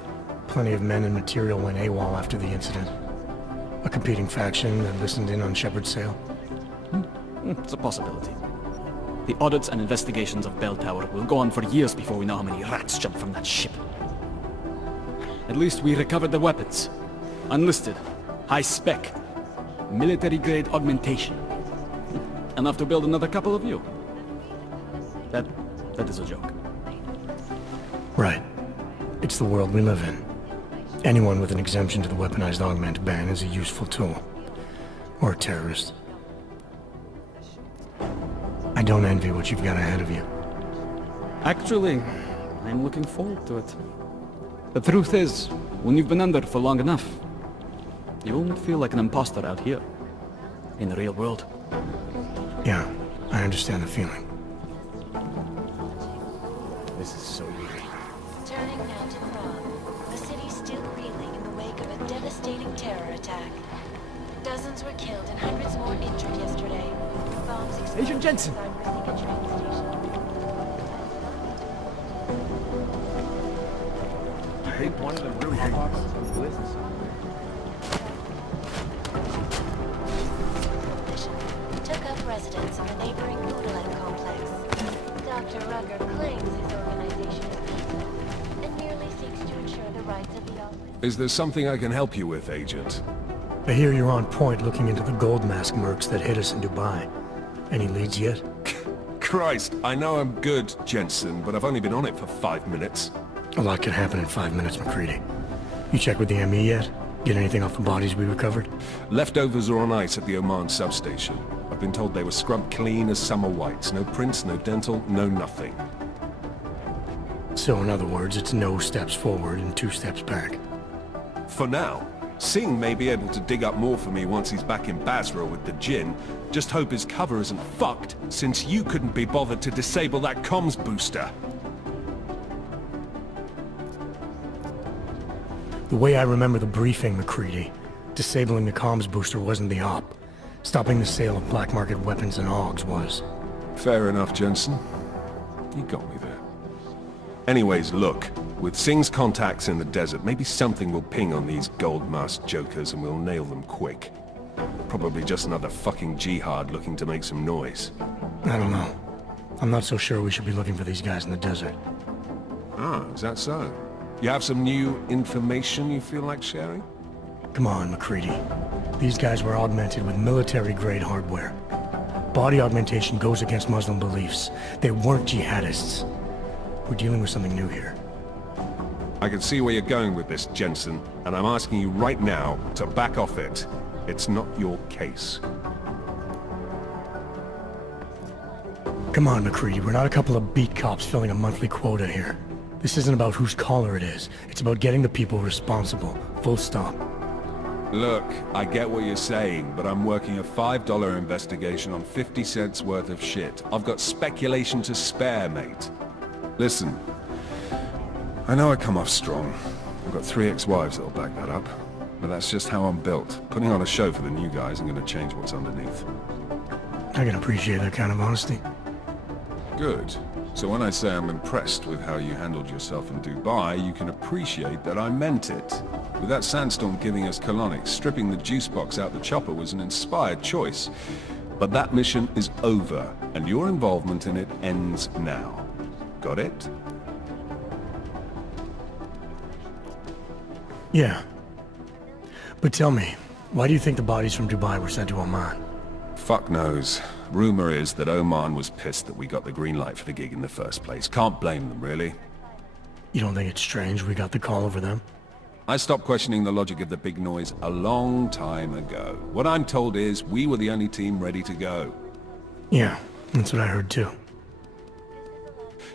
Plenty of men and material went AWOL after the incident. A competing faction that listened in on Shepard's sale. It's a possibility. The audits and investigations of Bell Tower will go on for years before we know how many rats jumped from that ship. At least we recovered the weapons. Unlisted. High spec. Military-grade augmentation. Enough to build another couple of you. That is a joke. Right. It's the world we live in. Anyone with an exemption to the weaponized augment ban is a useful tool. Or a terrorist. I don't envy what you've got ahead of you. Actually, I'm looking forward to it. The truth is, when you've been under for long enough, you won't feel like an imposter out here. In the real world. Yeah, I understand the feeling. This is so weird. Turning now to Prague. The city's still reeling in the wake of a devastating terror attack. Dozens were killed and hundreds more injured yesterday. Bombs exploded Agent Jensen! inside Riga train station. I think one of them really thinks about some business. took up residence in the neighboring Budalan complex. Dr. Rucker claims his organization is peaceful and merely seeks to ensure the rights of the office. Is there something I can help you with, Agent? I hear you're on point looking into the gold mask mercs that hit us in Dubai. Any leads yet? Christ, I know I'm good, Jensen, but I've only been on it for 5 minutes. A lot can happen in 5 minutes, McCready. You checked with the ME yet? Get anything off the bodies we recovered? Leftovers are on ice at the Oman substation. I've been told they were scrubbed clean as summer whites. No prints, no dental, no nothing. So in other words, it's no steps forward and 2 steps back. For now. Singh may be able to dig up more for me once he's back in Basra with the Jinn. Just hope his cover isn't fucked, since you couldn't be bothered to disable that comms booster. The way I remember the briefing, McCready, disabling the comms booster wasn't the op. Stopping the sale of black market weapons and AUGs was. Fair enough, Jensen. You got me there. Anyways, look. With Singh's contacts in the desert, maybe something will ping on these gold-masked jokers and we'll nail them quick. Probably just another fucking jihad looking to make some noise. I don't know. I'm not so sure we should be looking for these guys in the desert. Ah, is that so? You have some new information you feel like sharing? Come on, McCready. These guys were augmented with military-grade hardware. Body augmentation goes against Muslim beliefs. They weren't jihadists. We're dealing with something new here. I can see where you're going with this, Jensen, and I'm asking you right now to back off it. It's not your case. Come on, McCready. We're not a couple of beat cops filling a monthly quota here. This isn't about whose collar it is. It's about getting the people responsible. Full stop. Look, I get what you're saying, but I'm working a $5 investigation on 50 cents worth of shit. I've got speculation to spare, mate. Listen, I know I come off strong. I've got 3 ex-wives that'll back that up. But that's just how I'm built. Putting on a show for the new guys ain't gonna change what's underneath. I can appreciate that kind of honesty. Good. So when I say I'm impressed with how you handled yourself in Dubai, you can appreciate that I meant it. With that sandstorm giving us colonics, stripping the juice box out the chopper was an inspired choice. But that mission is over, and your involvement in it ends now. Got it? Yeah. But tell me, why do you think the bodies from Dubai were sent to Oman? Fuck knows. Rumor is that Oman was pissed that we got the green light for the gig in the first place. Can't blame them, really. You don't think it's strange we got the call over them? I stopped questioning the logic of the big noise a long time ago. What I'm told is we were the only team ready to go. Yeah, that's what I heard too.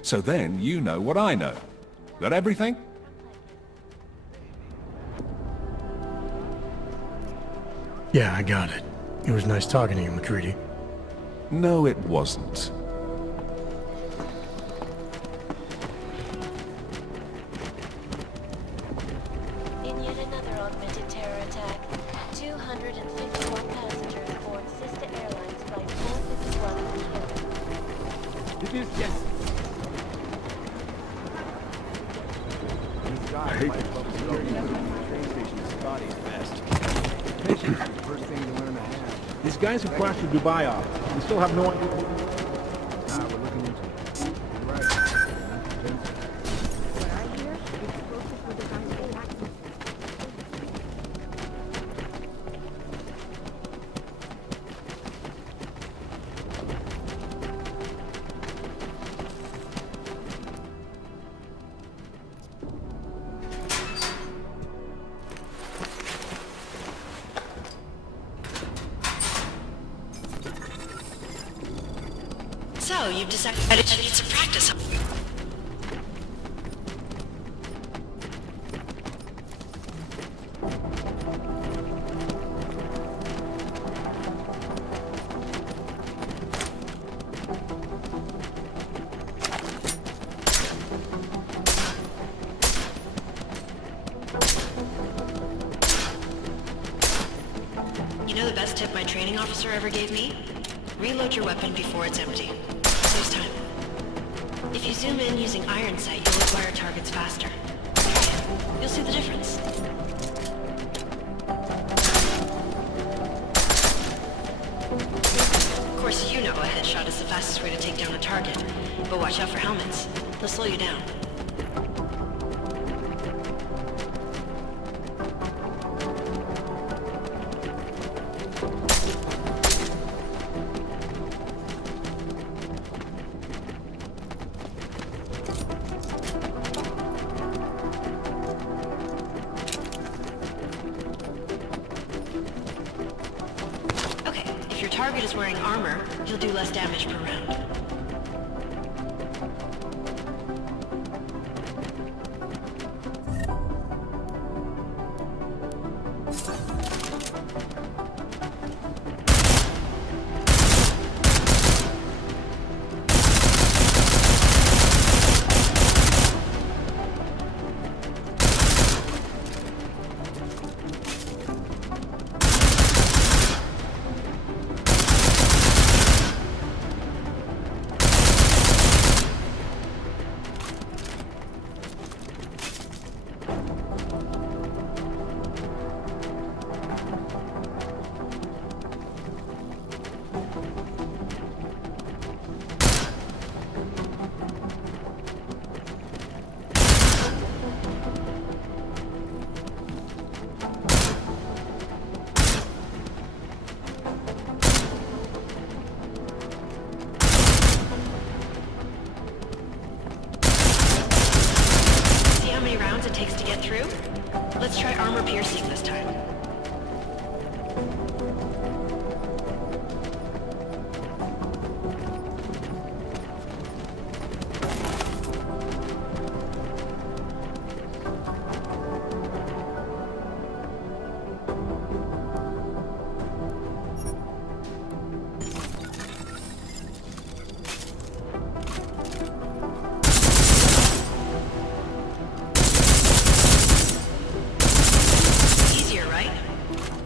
So then you know what I know. Got everything? Yeah, I got it. It was nice talking to you, McCready. No, it wasn't. In yet another augmented terror attack, 251 passengers aboard sister airlines flight 451 were killed. It is yes. This guy might love to go to the train station. Body's best. Patience is the first thing to learn to have. These guys who crashed the Dubai off, we still have no idea. We're looking into it. You're right. So, you've decided to need some practice. You know the best tip my training officer ever gave me? Reload your weapon before it's empty. Saves time. If you zoom in using iron sight, you'll acquire targets faster. You'll see the difference. course, you know a headshot is the fastest way to take down a target. But watch out for helmets. They'll slow you down. If your target is wearing armor, he'll do less damage per round. It takes to get through? Let's try armor piercing this time.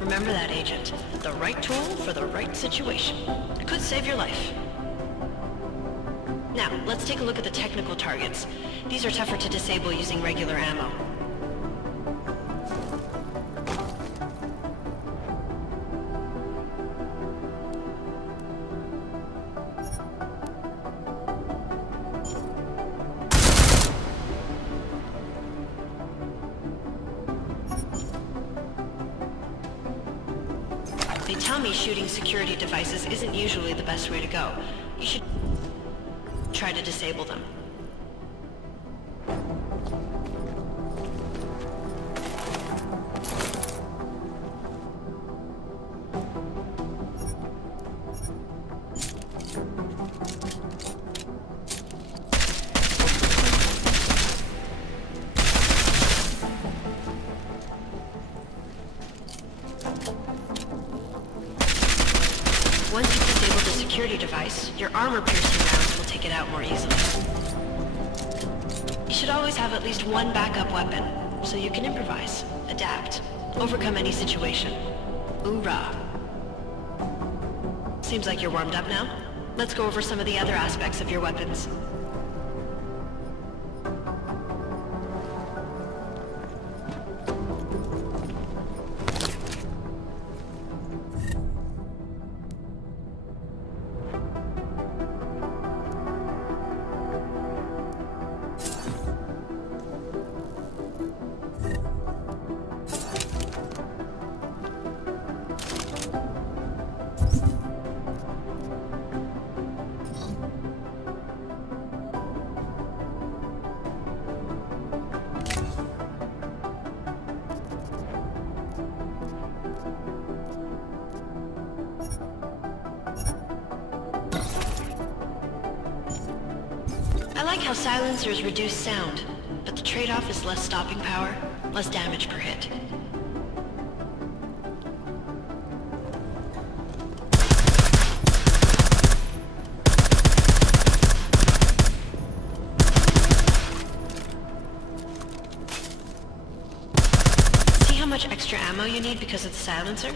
Remember that, Agent. The right tool for the right situation. It could save your life. Now, let's take a look at the technical targets. These are tougher to disable using regular ammo. They tell me shooting security devices isn't usually the best way to go. You should try to disable them. Once you've disabled the security device, your armor-piercing rounds will take it out more easily. You should always have at least one backup weapon, so you can improvise, adapt, overcome any situation. Hoorah! Seems like you're warmed up now. Let's go over some of the other aspects of your weapons. I like how silencers reduce sound, but the trade-off is less stopping power, less damage per hit. See how much extra ammo you need because of the silencer?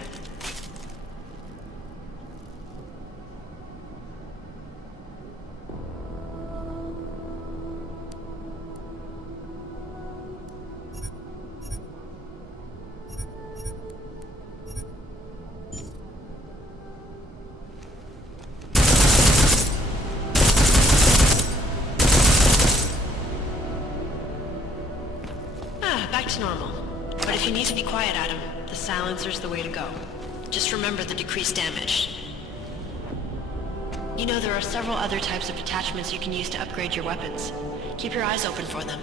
to normal. But if you need to be quiet, Adam, the silencer's the way to go. Just remember the decreased damage. You know, there are several other types of detachments you can use to upgrade your weapons. Keep your eyes open for them.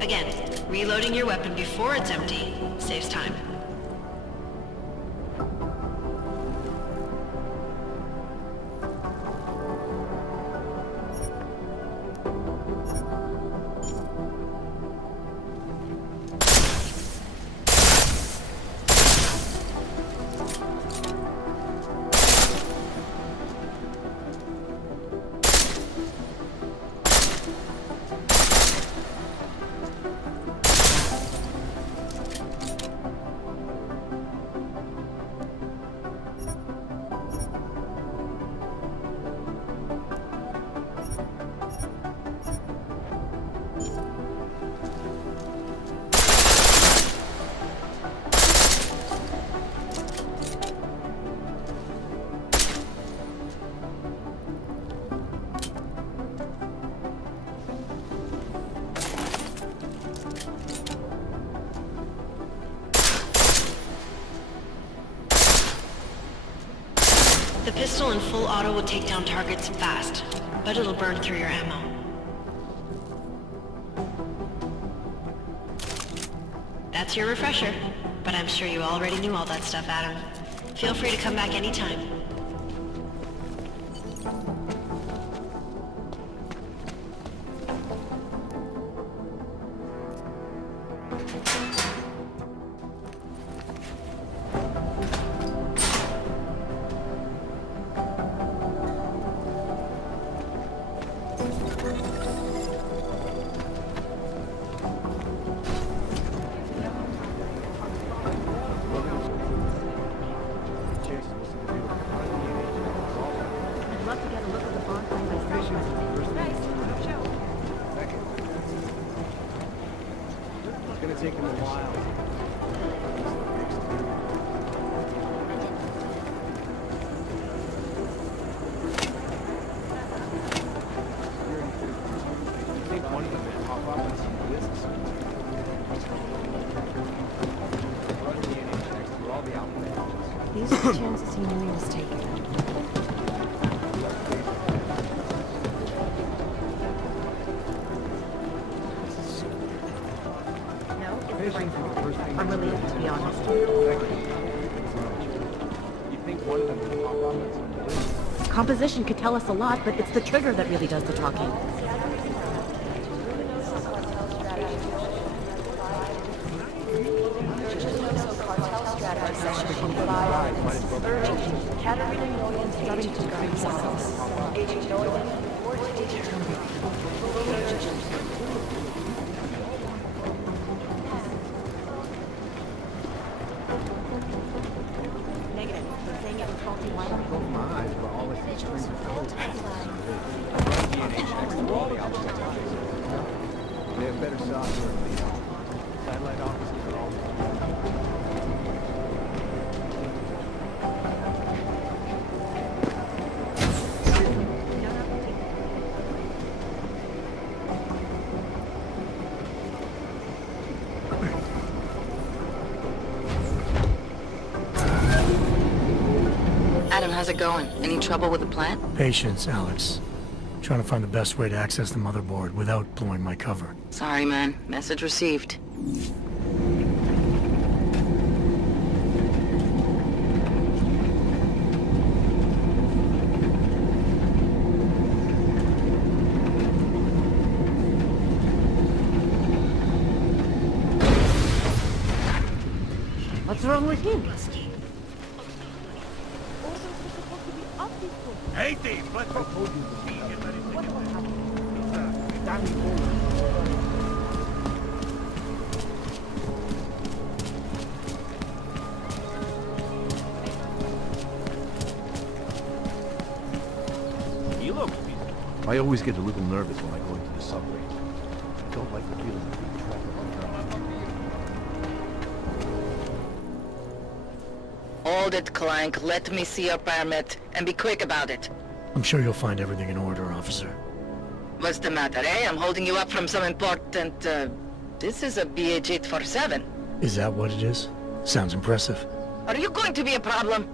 Again, reloading your weapon before it's empty saves time. The pistol in full auto will take down targets fast, but it'll burn through your ammo. That's your refresher, but I'm sure you already knew all that stuff, Adam. Feel free to come back anytime. Take him a while. These are the chances he knew he was taking. I'm relieved, to be honest. Composition could tell us a lot, but it's the trigger that really does the talking. They have better software than the Satellite offices are all... Adam, how's it going? Any trouble with the plant? Patience, Alex. Trying to find the best way to access the motherboard without blowing my cover. Sorry, man. Message received. What's wrong with him? Hey, Dave, I told you to be here. He looks busy. I always get a little nervous when I go into the subway. I don't like the feeling of being trapped on Hold it, Clank. Let me see your permit. And be quick about it. I'm sure you'll find everything in order, officer. What's the matter, eh? I'm holding you up from some important, This is a BH-847. Is that what it is? Sounds impressive. Are you going to be a problem?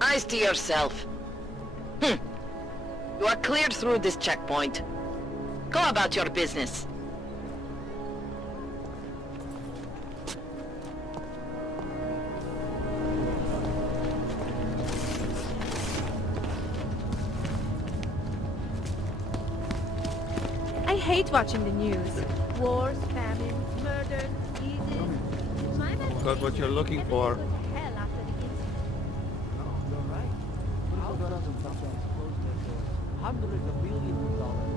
Eyes to yourself. You are cleared through this checkpoint. Go about your business. I hate watching the news. Wars, famines, murders, diseases. Got what you're looking for. Hundreds of billions of dollars.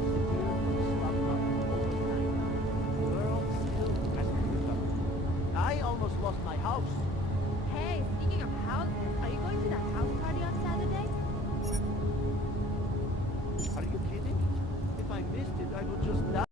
I almost lost my house. Hey, speaking of houses, are you going to that house party on Saturday? Are you kidding? If I missed it, I would just die.